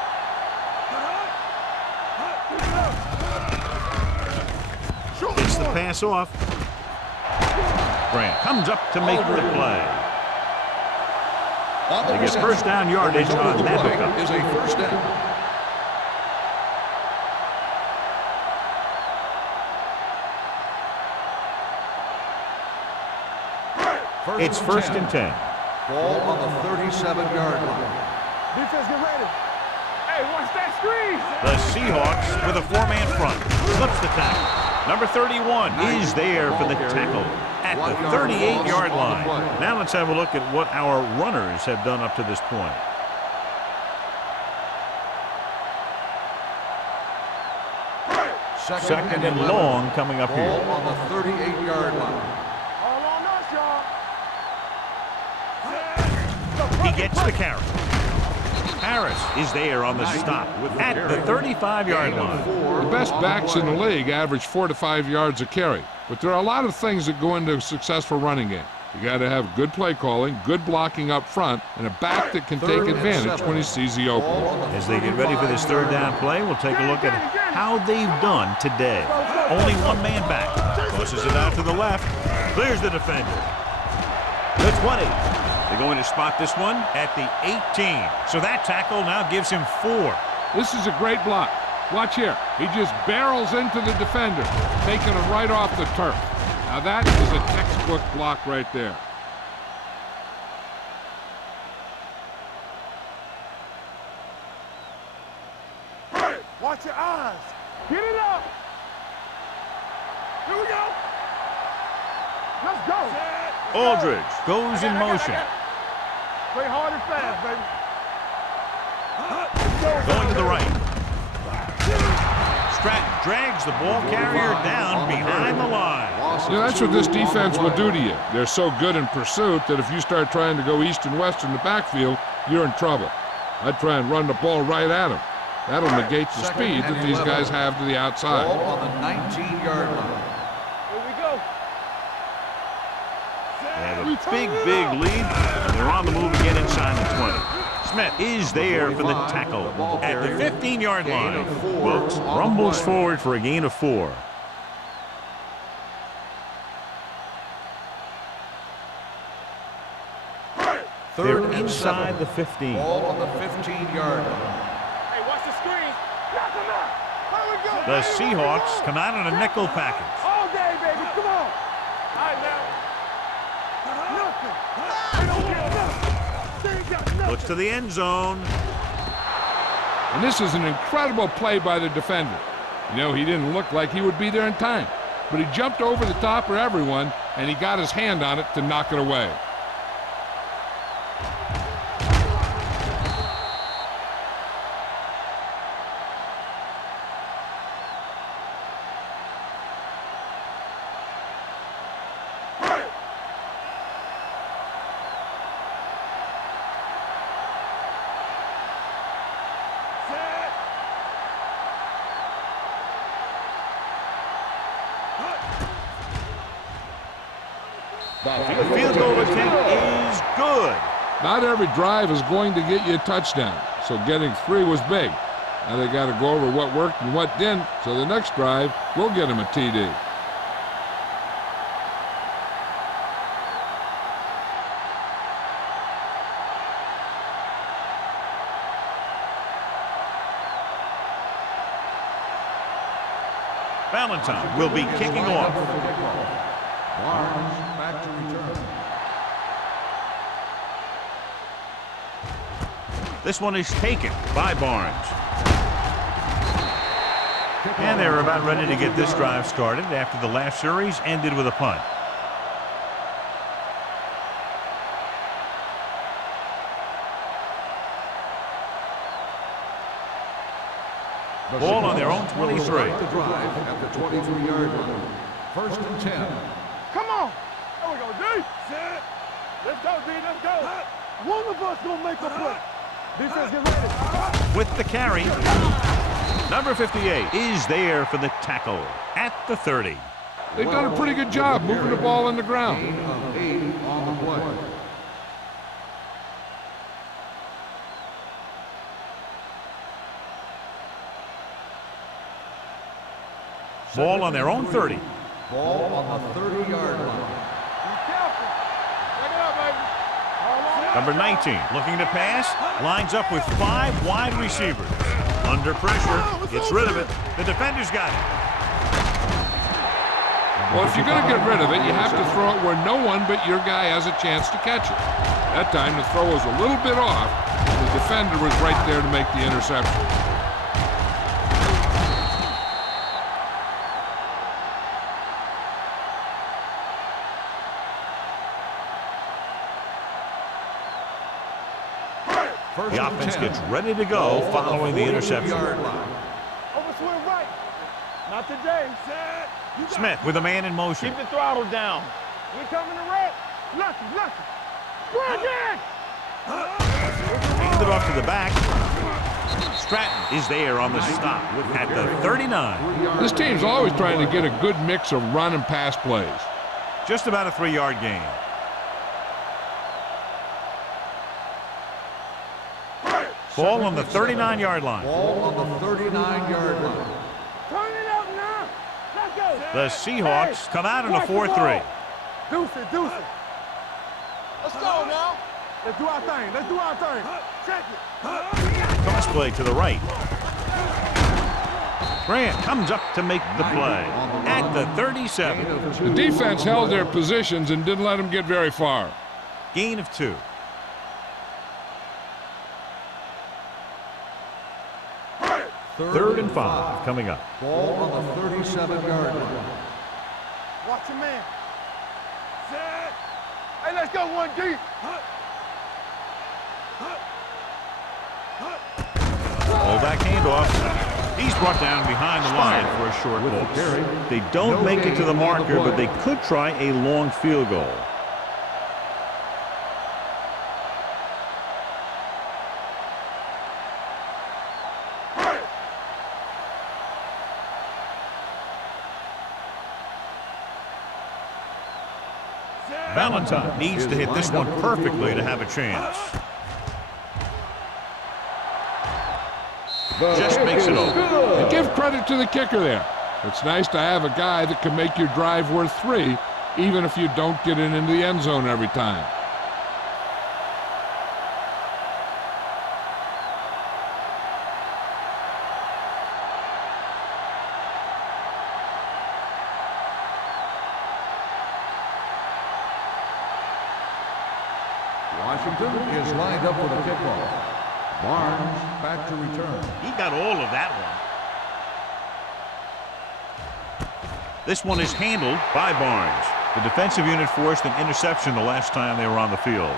Gets the pass off. Grant comes up to make the play. They get first down yardage on that pickup. Is a first down. It's first and 10. Ball on the 37-yard line. Defense, get ready. Hey, watch that screen. The Seahawks with a 4-man front. Slips the tackle. Number 31 is there for the tackle at the 38-yard line. Now let's have a look at what our runners have done up to this point. Second and long coming up here. Ball on the 38-yard line. All on us, y'all. He gets the carry. Harris is there on the stop at the 35-yard line. The best backs in the league average 4 to 5 yards a carry. But there are a lot of things that go into a successful running game. You got to have good play calling, good blocking up front, and a back that can take advantage when he sees the opening. As they get ready for this third down play, we'll take a look at how they've done today. Only one man back. Tosses it out to the left. Clears the defender. The 20. They're going to spot this one at the 18. So that tackle now gives him 4. This is a great block. Watch here. He just barrels into the defender, taking him right off the turf. Now that is a textbook block right there. Watch your eyes. Get it up. Here we go. Let's go. Aldridge goes in motion. Play hard and fast, baby. Going to the right. Stratton drags the ball carrier down behind the line. Yeah, that's what this defense will do to you. They're so good in pursuit that if you start trying to go east and west in the backfield, you're in trouble. I'd try and run the ball right at them. That'll negate the speed that these guys have to the outside. Ball on the 19-yard line. Here we go. They have a big lead, and they're on the move again inside the 20. Smith is there for the tackle at the 15-yard line. Wilkes rumbles forward for a gain of 4. They're inside the 15. Ball on the 15-yard line. Hey, watch the screen. Knock him out. Here we go. The Seahawks come out in a nickel package. All day, baby. Come on. All right, now. Nothing. They don't get nothing. They ain't got nothing. Looks to the end zone. And this is an incredible play by the defender. You know, he didn't look like he would be there in time, but he jumped over the top of everyone, and he got his hand on it to knock it away. The field goal attempt is good. Not every drive is going to get you a touchdown, so getting 3 was big. Now they got to go over what worked and what didn't, so the next drive will get them a TD. Valentine will be kicking off. Barnes back to return. This one is taken by Barnes. And they're about ready to get this drive started after the last series ended with a punt. Ball on their own 23. The drive at the 23-yard line. First and 10. Come on. There we go, D. Set. Let's go, D. Let's go. One of us gonna make a play. Defense, get ready. With the carry, number 58 is there for the tackle at the 30. They've done a pretty good job moving the ball in the ground. Gain of 8 on the play. Ball on their own 30. Ball on the 30-yard line. Be careful. Check it out, baby. Number 19 looking to pass, lines up with 5 wide receivers. Under pressure, gets rid of it. The defender's got it. Well, if you're going to get rid of it, you have to throw it where no one but your guy has a chance to catch it. That time the throw was a little bit off. The defender was right there to make the interception. The offense gets ready to go following the interception. Overswing right. Not today. Set. Smith with a man in motion. Keep the throttle down. We coming to red. Lucky. Bring it! Handed off to the back. Stratton is there on the stop at the 39. This team's always trying to get a good mix of run and pass plays. Just about a 3-yard gain. Ball on the 39-yard line. Ball on the 39-yard line. Turn it up now. Let's go. The Seahawks come out in a 4-3. Deuce it. Let's go now. Let's do our thing. Check it. Toss play to the right. Grant comes up to make the play at the 37. The defense held their positions and didn't let them get very far. Gain of 2. Third and 5 coming up. Ball on the 37-yard line. Watch your man. Set. Hey, let's go one deep. Fullback handoff. He's brought down behind the line for a short loss. They don't make it to the marker, but they could try a long field goal. Valentine needs to hit this one perfectly to have a chance. Just makes it over. And give credit to the kicker there. It's nice to have a guy that can make your drive worth 3, even if you don't get it into the end zone every time. Washington is lined up with a kickoff. Barnes back to return. He got all of that one. This one is handled by Barnes. The defensive unit forced an interception the last time they were on the field.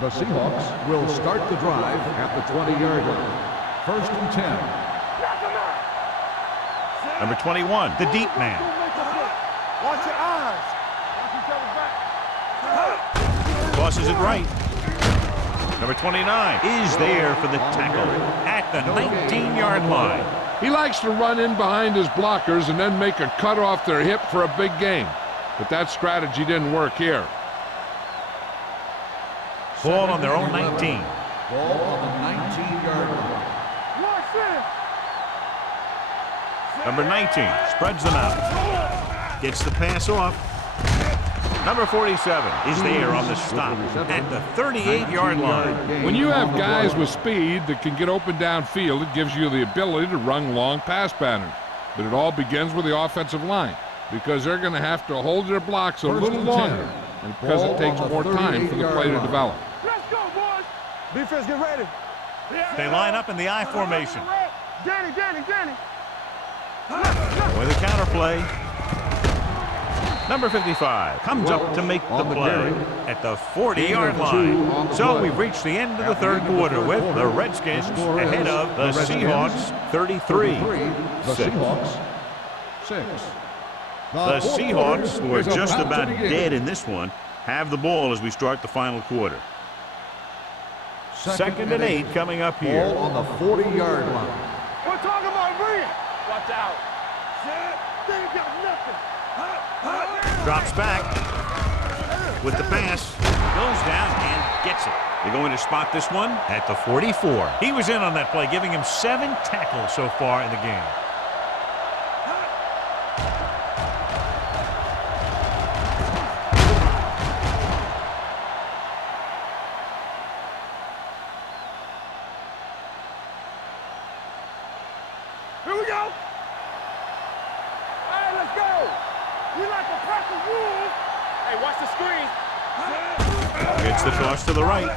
The Seahawks will start the drive at the 20-yard line. First and 10. Number 21, the deep man. Watch your eyes. Watch each other's back. Tosses it right. Number 29 is there for the tackle at the 19-yard line. He likes to run in behind his blockers and then make a cut off their hip for a big gain. But that strategy didn't work here. Ball on their own 19. Ball on the 19-yard line. Watch this. Number 19 spreads them out. Gets the pass off. Number 47 is there on the stop at the 38-yard line. When you have guys with speed that can get open downfield, it gives you the ability to run long pass patterns. But it all begins with the offensive line, because they're going to have to hold their blocks a little longer, and because it takes more time for the play to develop. Let's go, boys. Defense, get ready. They line up in the I formation. Danny. With a counterplay. Number 55 comes up to make the play at the 40-yard line. So we've reached the end of the third quarter with the Redskins ahead of the Seahawks 33-6. The Seahawks, who are just about dead in this one, have the ball as we start the final quarter. 2nd and 8 coming up here. Ball on the 40-yard line. We're talking about Rhea. Watch out. They ain't got nothing. Drops back with the pass. Goes down and gets it. They're going to spot this one at the 44. He was in on that play, giving him 7 tackles so far in the game. Here we go. All right, let's go. We like a pack of wolves. Hey, watch the screen. Gets the toss to the right.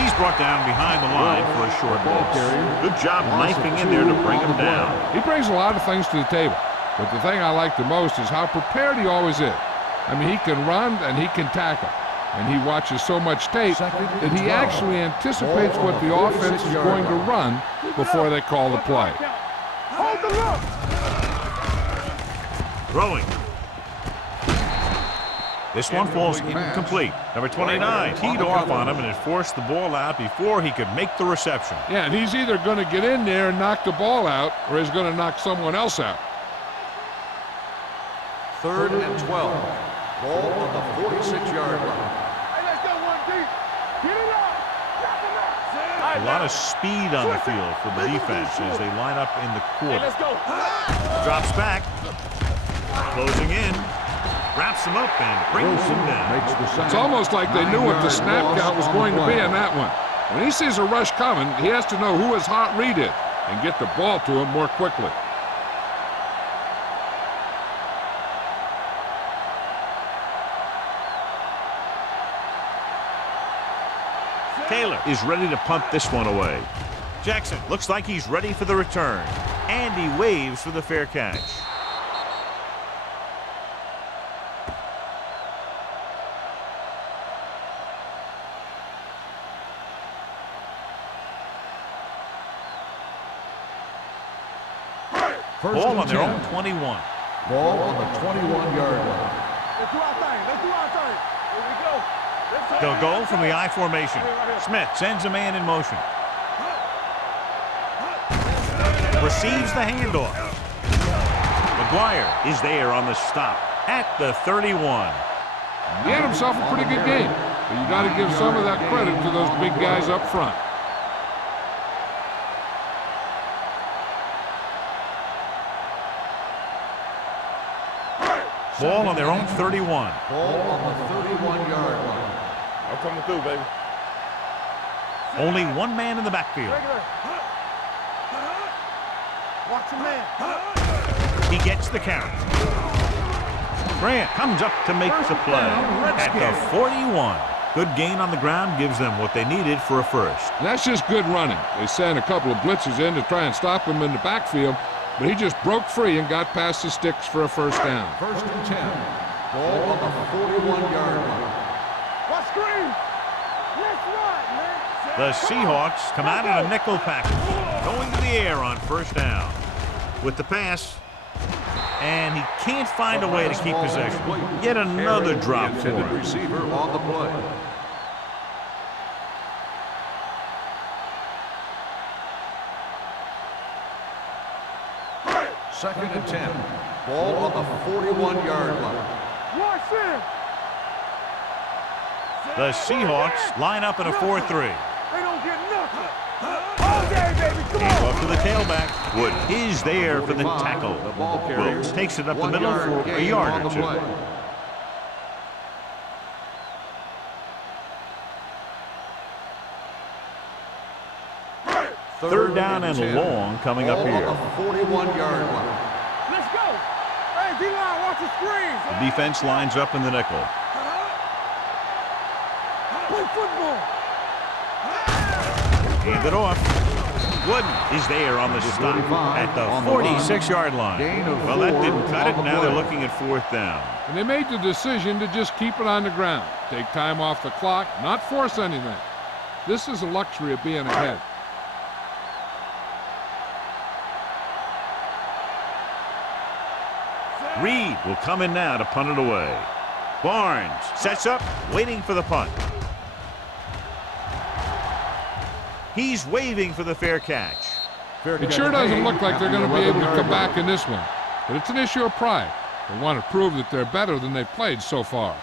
He's brought down behind the line for a short loss. Good job knifing in there to bring him down. He brings a lot of things to the table, but the thing I like the most is how prepared he always is. I mean, he can run and he can tackle, and he watches so much tape that he actually anticipates what the offense is going to run before they call the play. Hold the look. Throwing. This one falls incomplete. Number 29 teed off on him and had forced the ball out before he could make the reception. Yeah, and he's either going to get in there and knock the ball out, or he's going to knock someone else out. 3rd and 12. Ball on the 46-yard line. Hey, let's go one deep. Get it up. Drop it up. A lot of speed on the field for the defense as they line up in the quarter. Let's go. Drops back. Closing in. Wraps him up and brings him down. It's almost like they knew what the snap count was going to be in that one. When he sees a rush coming, he has to know who his hot read is and get the ball to him more quickly. Taylor is ready to punt this one away. Jackson looks like he's ready for the return. And he waves for the fair catch. Ball on their own 21. Ball on the 21-yard line. Let's do our thing. Here we go. They'll go from the I formation. Smith sends a man in motion. Receives the handoff. McGuire is there on the stop at the 31. He had himself a pretty good game, but you got to give some of that credit to those big guys up front. Ball on their own 31. Ball on the 31-yard line. I'm coming through, baby. Only one man in the backfield. Watch your man. He gets the count. Grant comes up to make the play at the 41. Good gain on the ground gives them what they needed for a first. And that's just good running. They sent a couple of blitzes in to try and stop him in the backfield, but he just broke free and got past the sticks for a first down. 1st and 10. Ball on the 41-yard line. Watch screen. Let's run, man. The Seahawks come out in a nickel package, going to the air on first down. With the pass, and he can't find a way to keep possession. Yet another drop for Intended him. receiver on the play. Second and 10. Ball on the 41-yard line. Watch him. The Seahawks line up in a 4-3. They don't get nothing. All day, baby. Come on. Off to the tailback. Wood is there for the tackle. The ball carrier. Wilkes takes it up the middle for a yard or two. Third down and 10. long coming up Ball here. on the 41-yard line. Let's go. Hey, D-line, watch the screens. The defense lines up in the nickel. Play football. Hand it off. Wooden is there on the stop at the 46-yard line. Well, that didn't cut it. Now they're looking at fourth down. And they made the decision to just keep it on the ground. Take time off the clock, not force anything. This is a luxury of being ahead. Reed will come in now to punt it away. Barnes sets up, waiting for the punt. He's waving for the fair catch. It sure doesn't look like they're going to be able to come back in this one, but it's an issue of pride. They want to prove that they're better than they've played so far.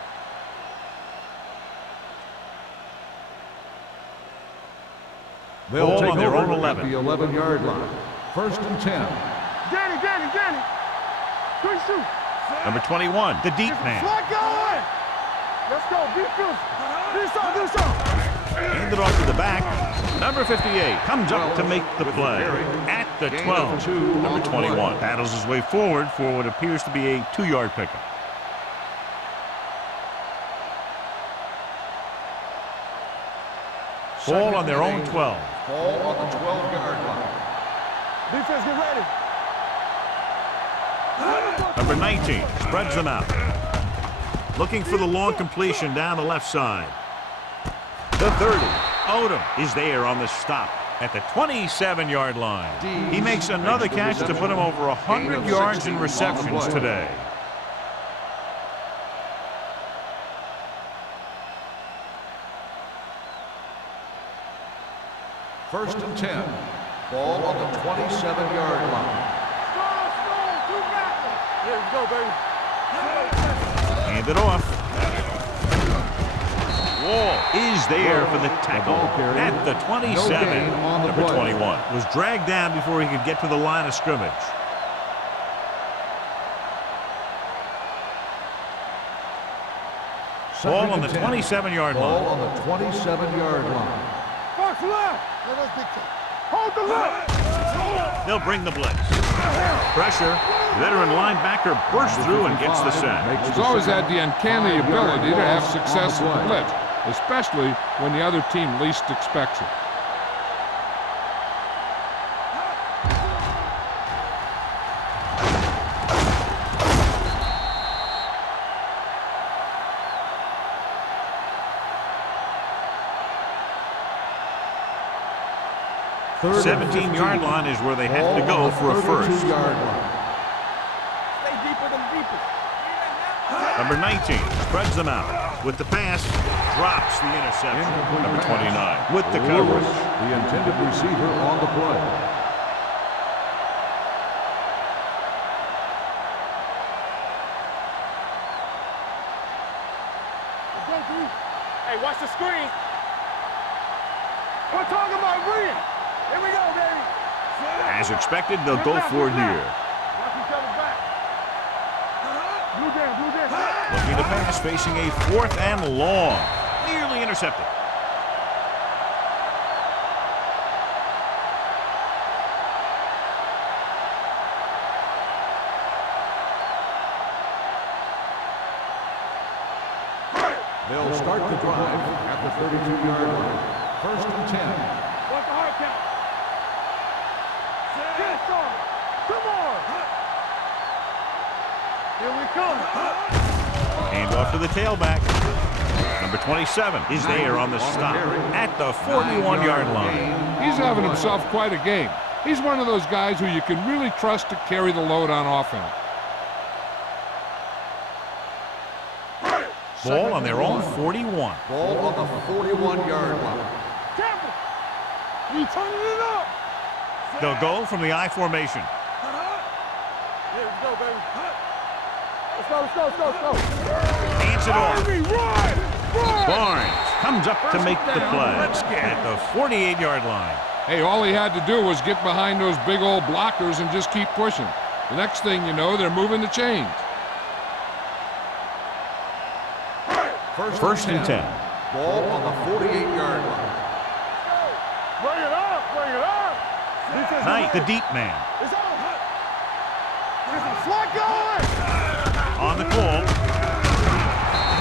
They'll Ball take on their over own 11. at the 11-yard line. First and 10. Danny. Quick shoot. Number 21, the deep man. Slide going. Let's go. Be fierce. Do something. Hand it off to the back. Number 58 comes up to make the play at the 12. Number 21 battles his way forward for what appears to be a 2-yard pickup. Ball on their own 12. Ball on the 12-yard line. Defense, get ready. Number 19 spreads them out. Looking for the long completion down the left side. The 30. Odom is there on the stop at the 27-yard line. He makes another catch to put him over 100 yards in receptions today. First and 10. Ball on the 27-yard line. Here we go, baby. Hand it off. Wall is there for the tackle at the 27. Number 21 was dragged down before he could get to the line of scrimmage. Ball on the 27-yard Ball line. on the 27-yard line. Box left. Hold the left. They'll bring the blitz. Pressure. Veteran linebacker bursts through and gets the sack. He's always had the uncanny ability to have success in the blitz, especially when the other team least expects it. Third and 17-yard 15. line is where they have to go for a first. 32-yard line. Stay deeper than deeper. Number 19 spreads them out. With the pass, drops the interception. Number 29 with the coverage. The intended receiver on the play. Hey, watch the screen. We're talking about Reed. Here we go, baby. As expected, they'll go for it here. Watch each other's back. Blue down. Looking to pass, facing a fourth and long. Nearly intercepted. They'll start the drive at the 32-yard line. First and 10. Watch the hard count. Get on. Come on. Here we come. Hand off to the tailback. Number 27 is there on the stop at the 41-yard line. He's having himself quite a game. He's one of those guys who you can really trust to carry the load on offense. Ball on their own 41. Ball on the 41-yard line. Campbell. You turning it up. They'll go from the I formation. Here we go, baby. Let's go. Hands it off. Run. Barnes comes up to make the play at the 48-yard line. Hey, all he had to do was get behind those big old blockers and just keep pushing. The next thing you know, they're moving the chains. First and 10. Ball on the 48-yard line. Bring it up. Knight, the deep man. It's on. Get some slack going. On the call.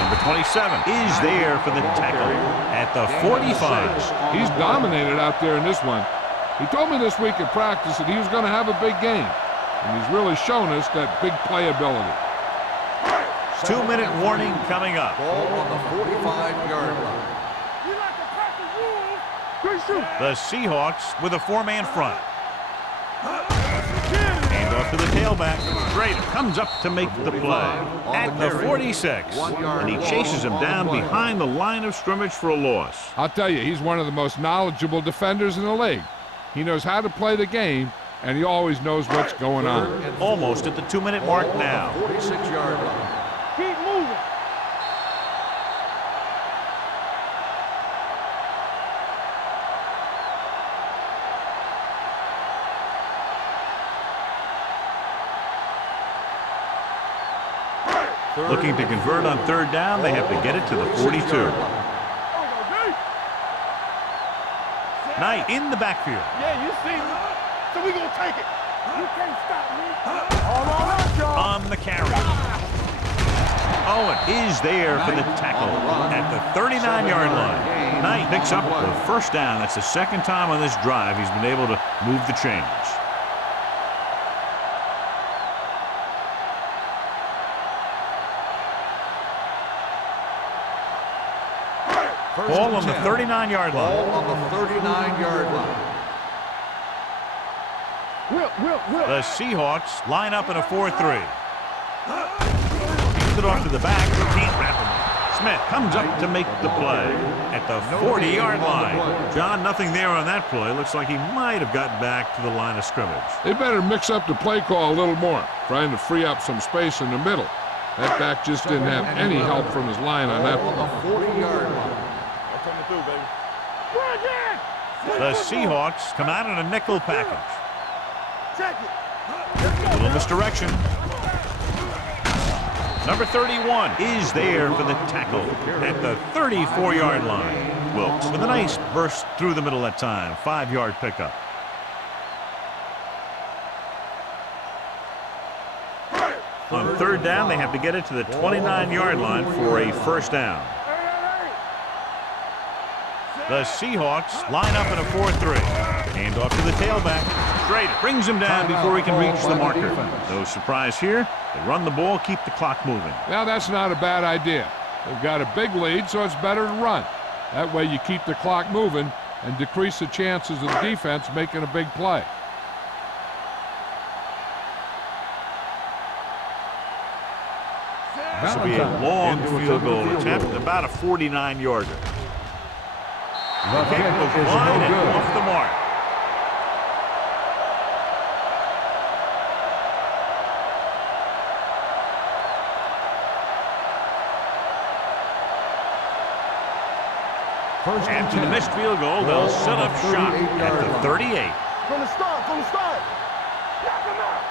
Number 27 is there for the tackle at the 45. He's dominated out there in this one. He told me this week at practice that he was going to have a big game, and he's really shown us that big playability. 2-minute warning coming up. Ball on the 45-yard line. You like to crack the rules. Great shoot. The Seahawks with a 4-man front. Hand off to the tailback. Schrader comes up to make the play at the 46. And he chases him down behind the line of scrimmage for a loss. I'll tell you, he's one of the most knowledgeable defenders in the league. He knows how to play the game, and he always knows what's going on. Almost at the 2-minute mark now. 46-yard line. Keep moving. Looking to convert on 3rd down, they have to get it to the 42. Knight in the backfield. Yeah, you see me. So we gonna take it. You can't stop me. Hold on up, y'all. On the carry. Owen is there for the tackle at the 39-yard line. Knight picks up the 1st down. That's the 2nd time on this drive he's been able to move the chains. Ball on the 39-yard line. Ball on the 39-yard line. The Seahawks line up in a 4-3. Keeps it off to the back. Can't wrap him. Smith comes up to make the play at the 40-yard line. John, nothing there on that play. Looks like he might have gotten back to the line of scrimmage. They better mix up the play call a little more, trying to free up some space in the middle. That back just didn't have any help from his line on that Ball play. on the 40-yard line. Coming through, baby. The Seahawks come out in a nickel package. Check it. Little misdirection. Number 31 is there for the tackle at the 34-yard line. Wilkes with a nice burst through the middle that time. 5-yard pickup. On 3rd down, they have to get it to the 29-yard line for a 1st down. The Seahawks line up in a 4-3. Hand off to the tailback. Schrader brings him down before he can reach the marker. No surprise here. They run the ball, keep the clock moving. Now, that's not a bad idea. They've got a big lead, so it's better to run. That way you keep the clock moving and decrease the chances of the defense making a big play. This will be a long field goal attempt, about a 49-yarder. The kick was wide and off the mark. After the missed field goal, they'll set up shop at the 38. From the start. Knock him out.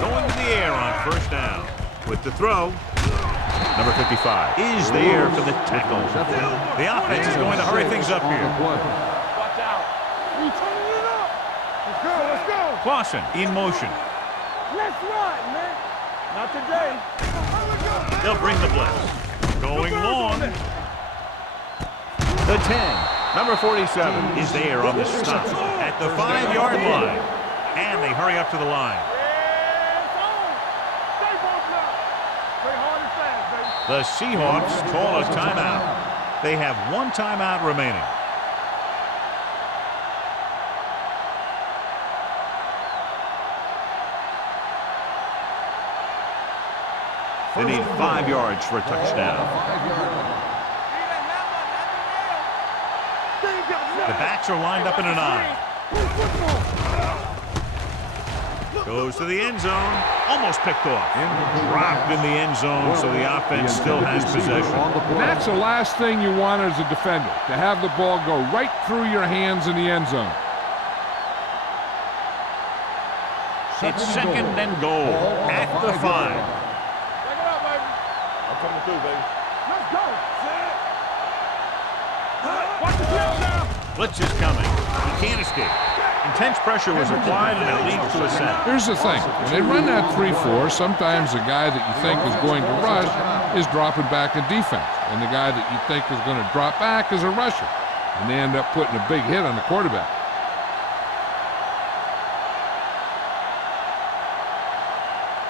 Going to the air on 1st down. With the throw, number 55 is there for the tackle. The offense is going to hurry things up here. Watch out. We turning it up. Let's go. Clausen in motion. Let's run, man. Not today. They'll bring the blitz. Going long. The 10, number 47, is there on the stop at the 5-yard line. And they hurry up to the line. The Seahawks call a timeout. They have 1 timeout remaining. They need 5 yards for a touchdown. The backs are lined up in an I. Goes to the end zone. Almost picked off. Dropped in the end zone, so the offense still has possession. And that's the last thing you want as a defender, to have the ball go right through your hands in the end zone. It's 2nd and goal at the 5. Check it out, baby. I'm coming through, baby. Let's go. Watch the field now. Blitz is coming. He can't escape. Intense pressure was applied, and it leads to a sack. Here's the thing. When they run that 3-4, sometimes the guy that you think is going to rush is dropping back in defense. And the guy that you think is going to drop back is a rusher. And they end up putting a big hit on the quarterback.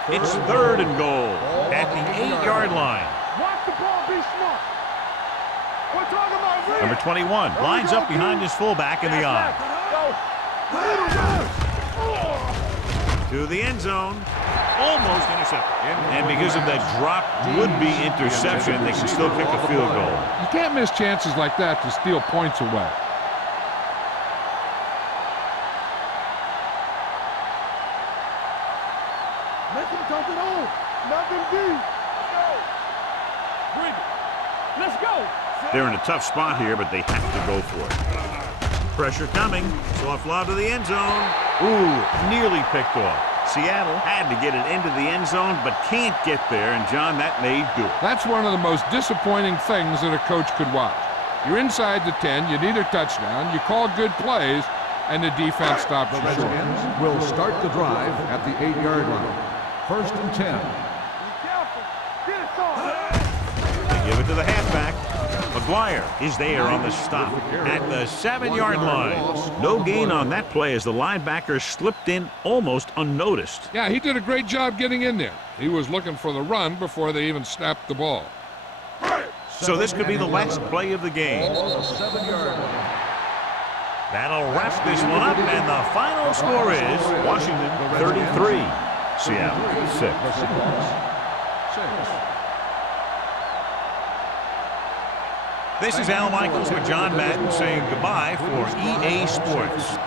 It's 3rd and goal at the 8-yard line. Watch the ball, be smart. We're talking about real. Number 21 lines up behind his fullback in the eye. To the end zone. Almost intercepted. And because of that drop would-be interception, they can still kick a field goal. You can't miss chances like that to steal points away. Make him dump it on. Nothing deep. Go. Bring it. Let's go. They're in a tough spot here, but they have to go for it. Pressure coming. Soft lob to the end zone. Ooh, nearly picked off. Seattle had to get it into the end zone, but can't get there, and John, that may do it. That's one of the most disappointing things that a coach could watch. You're inside the 10, you need a touchdown, you call good plays, and the defense stops The you short. Redskins will start the drive at the 8-yard line. 1st and 10. Be careful. Get it on. They give it to the halfback. McGuire is there on the stop at the 7-yard line. No gain on that play as the linebacker slipped in almost unnoticed. Yeah, he did a great job getting in there. He was looking for the run before they even snapped the ball. So this could be the last play of the game. 7-yard line. That'll wrap this one up, and the final score is Washington 33, Seattle 6. The Seahawks 6. This is Al Michaels with John Madden saying goodbye for EA Sports.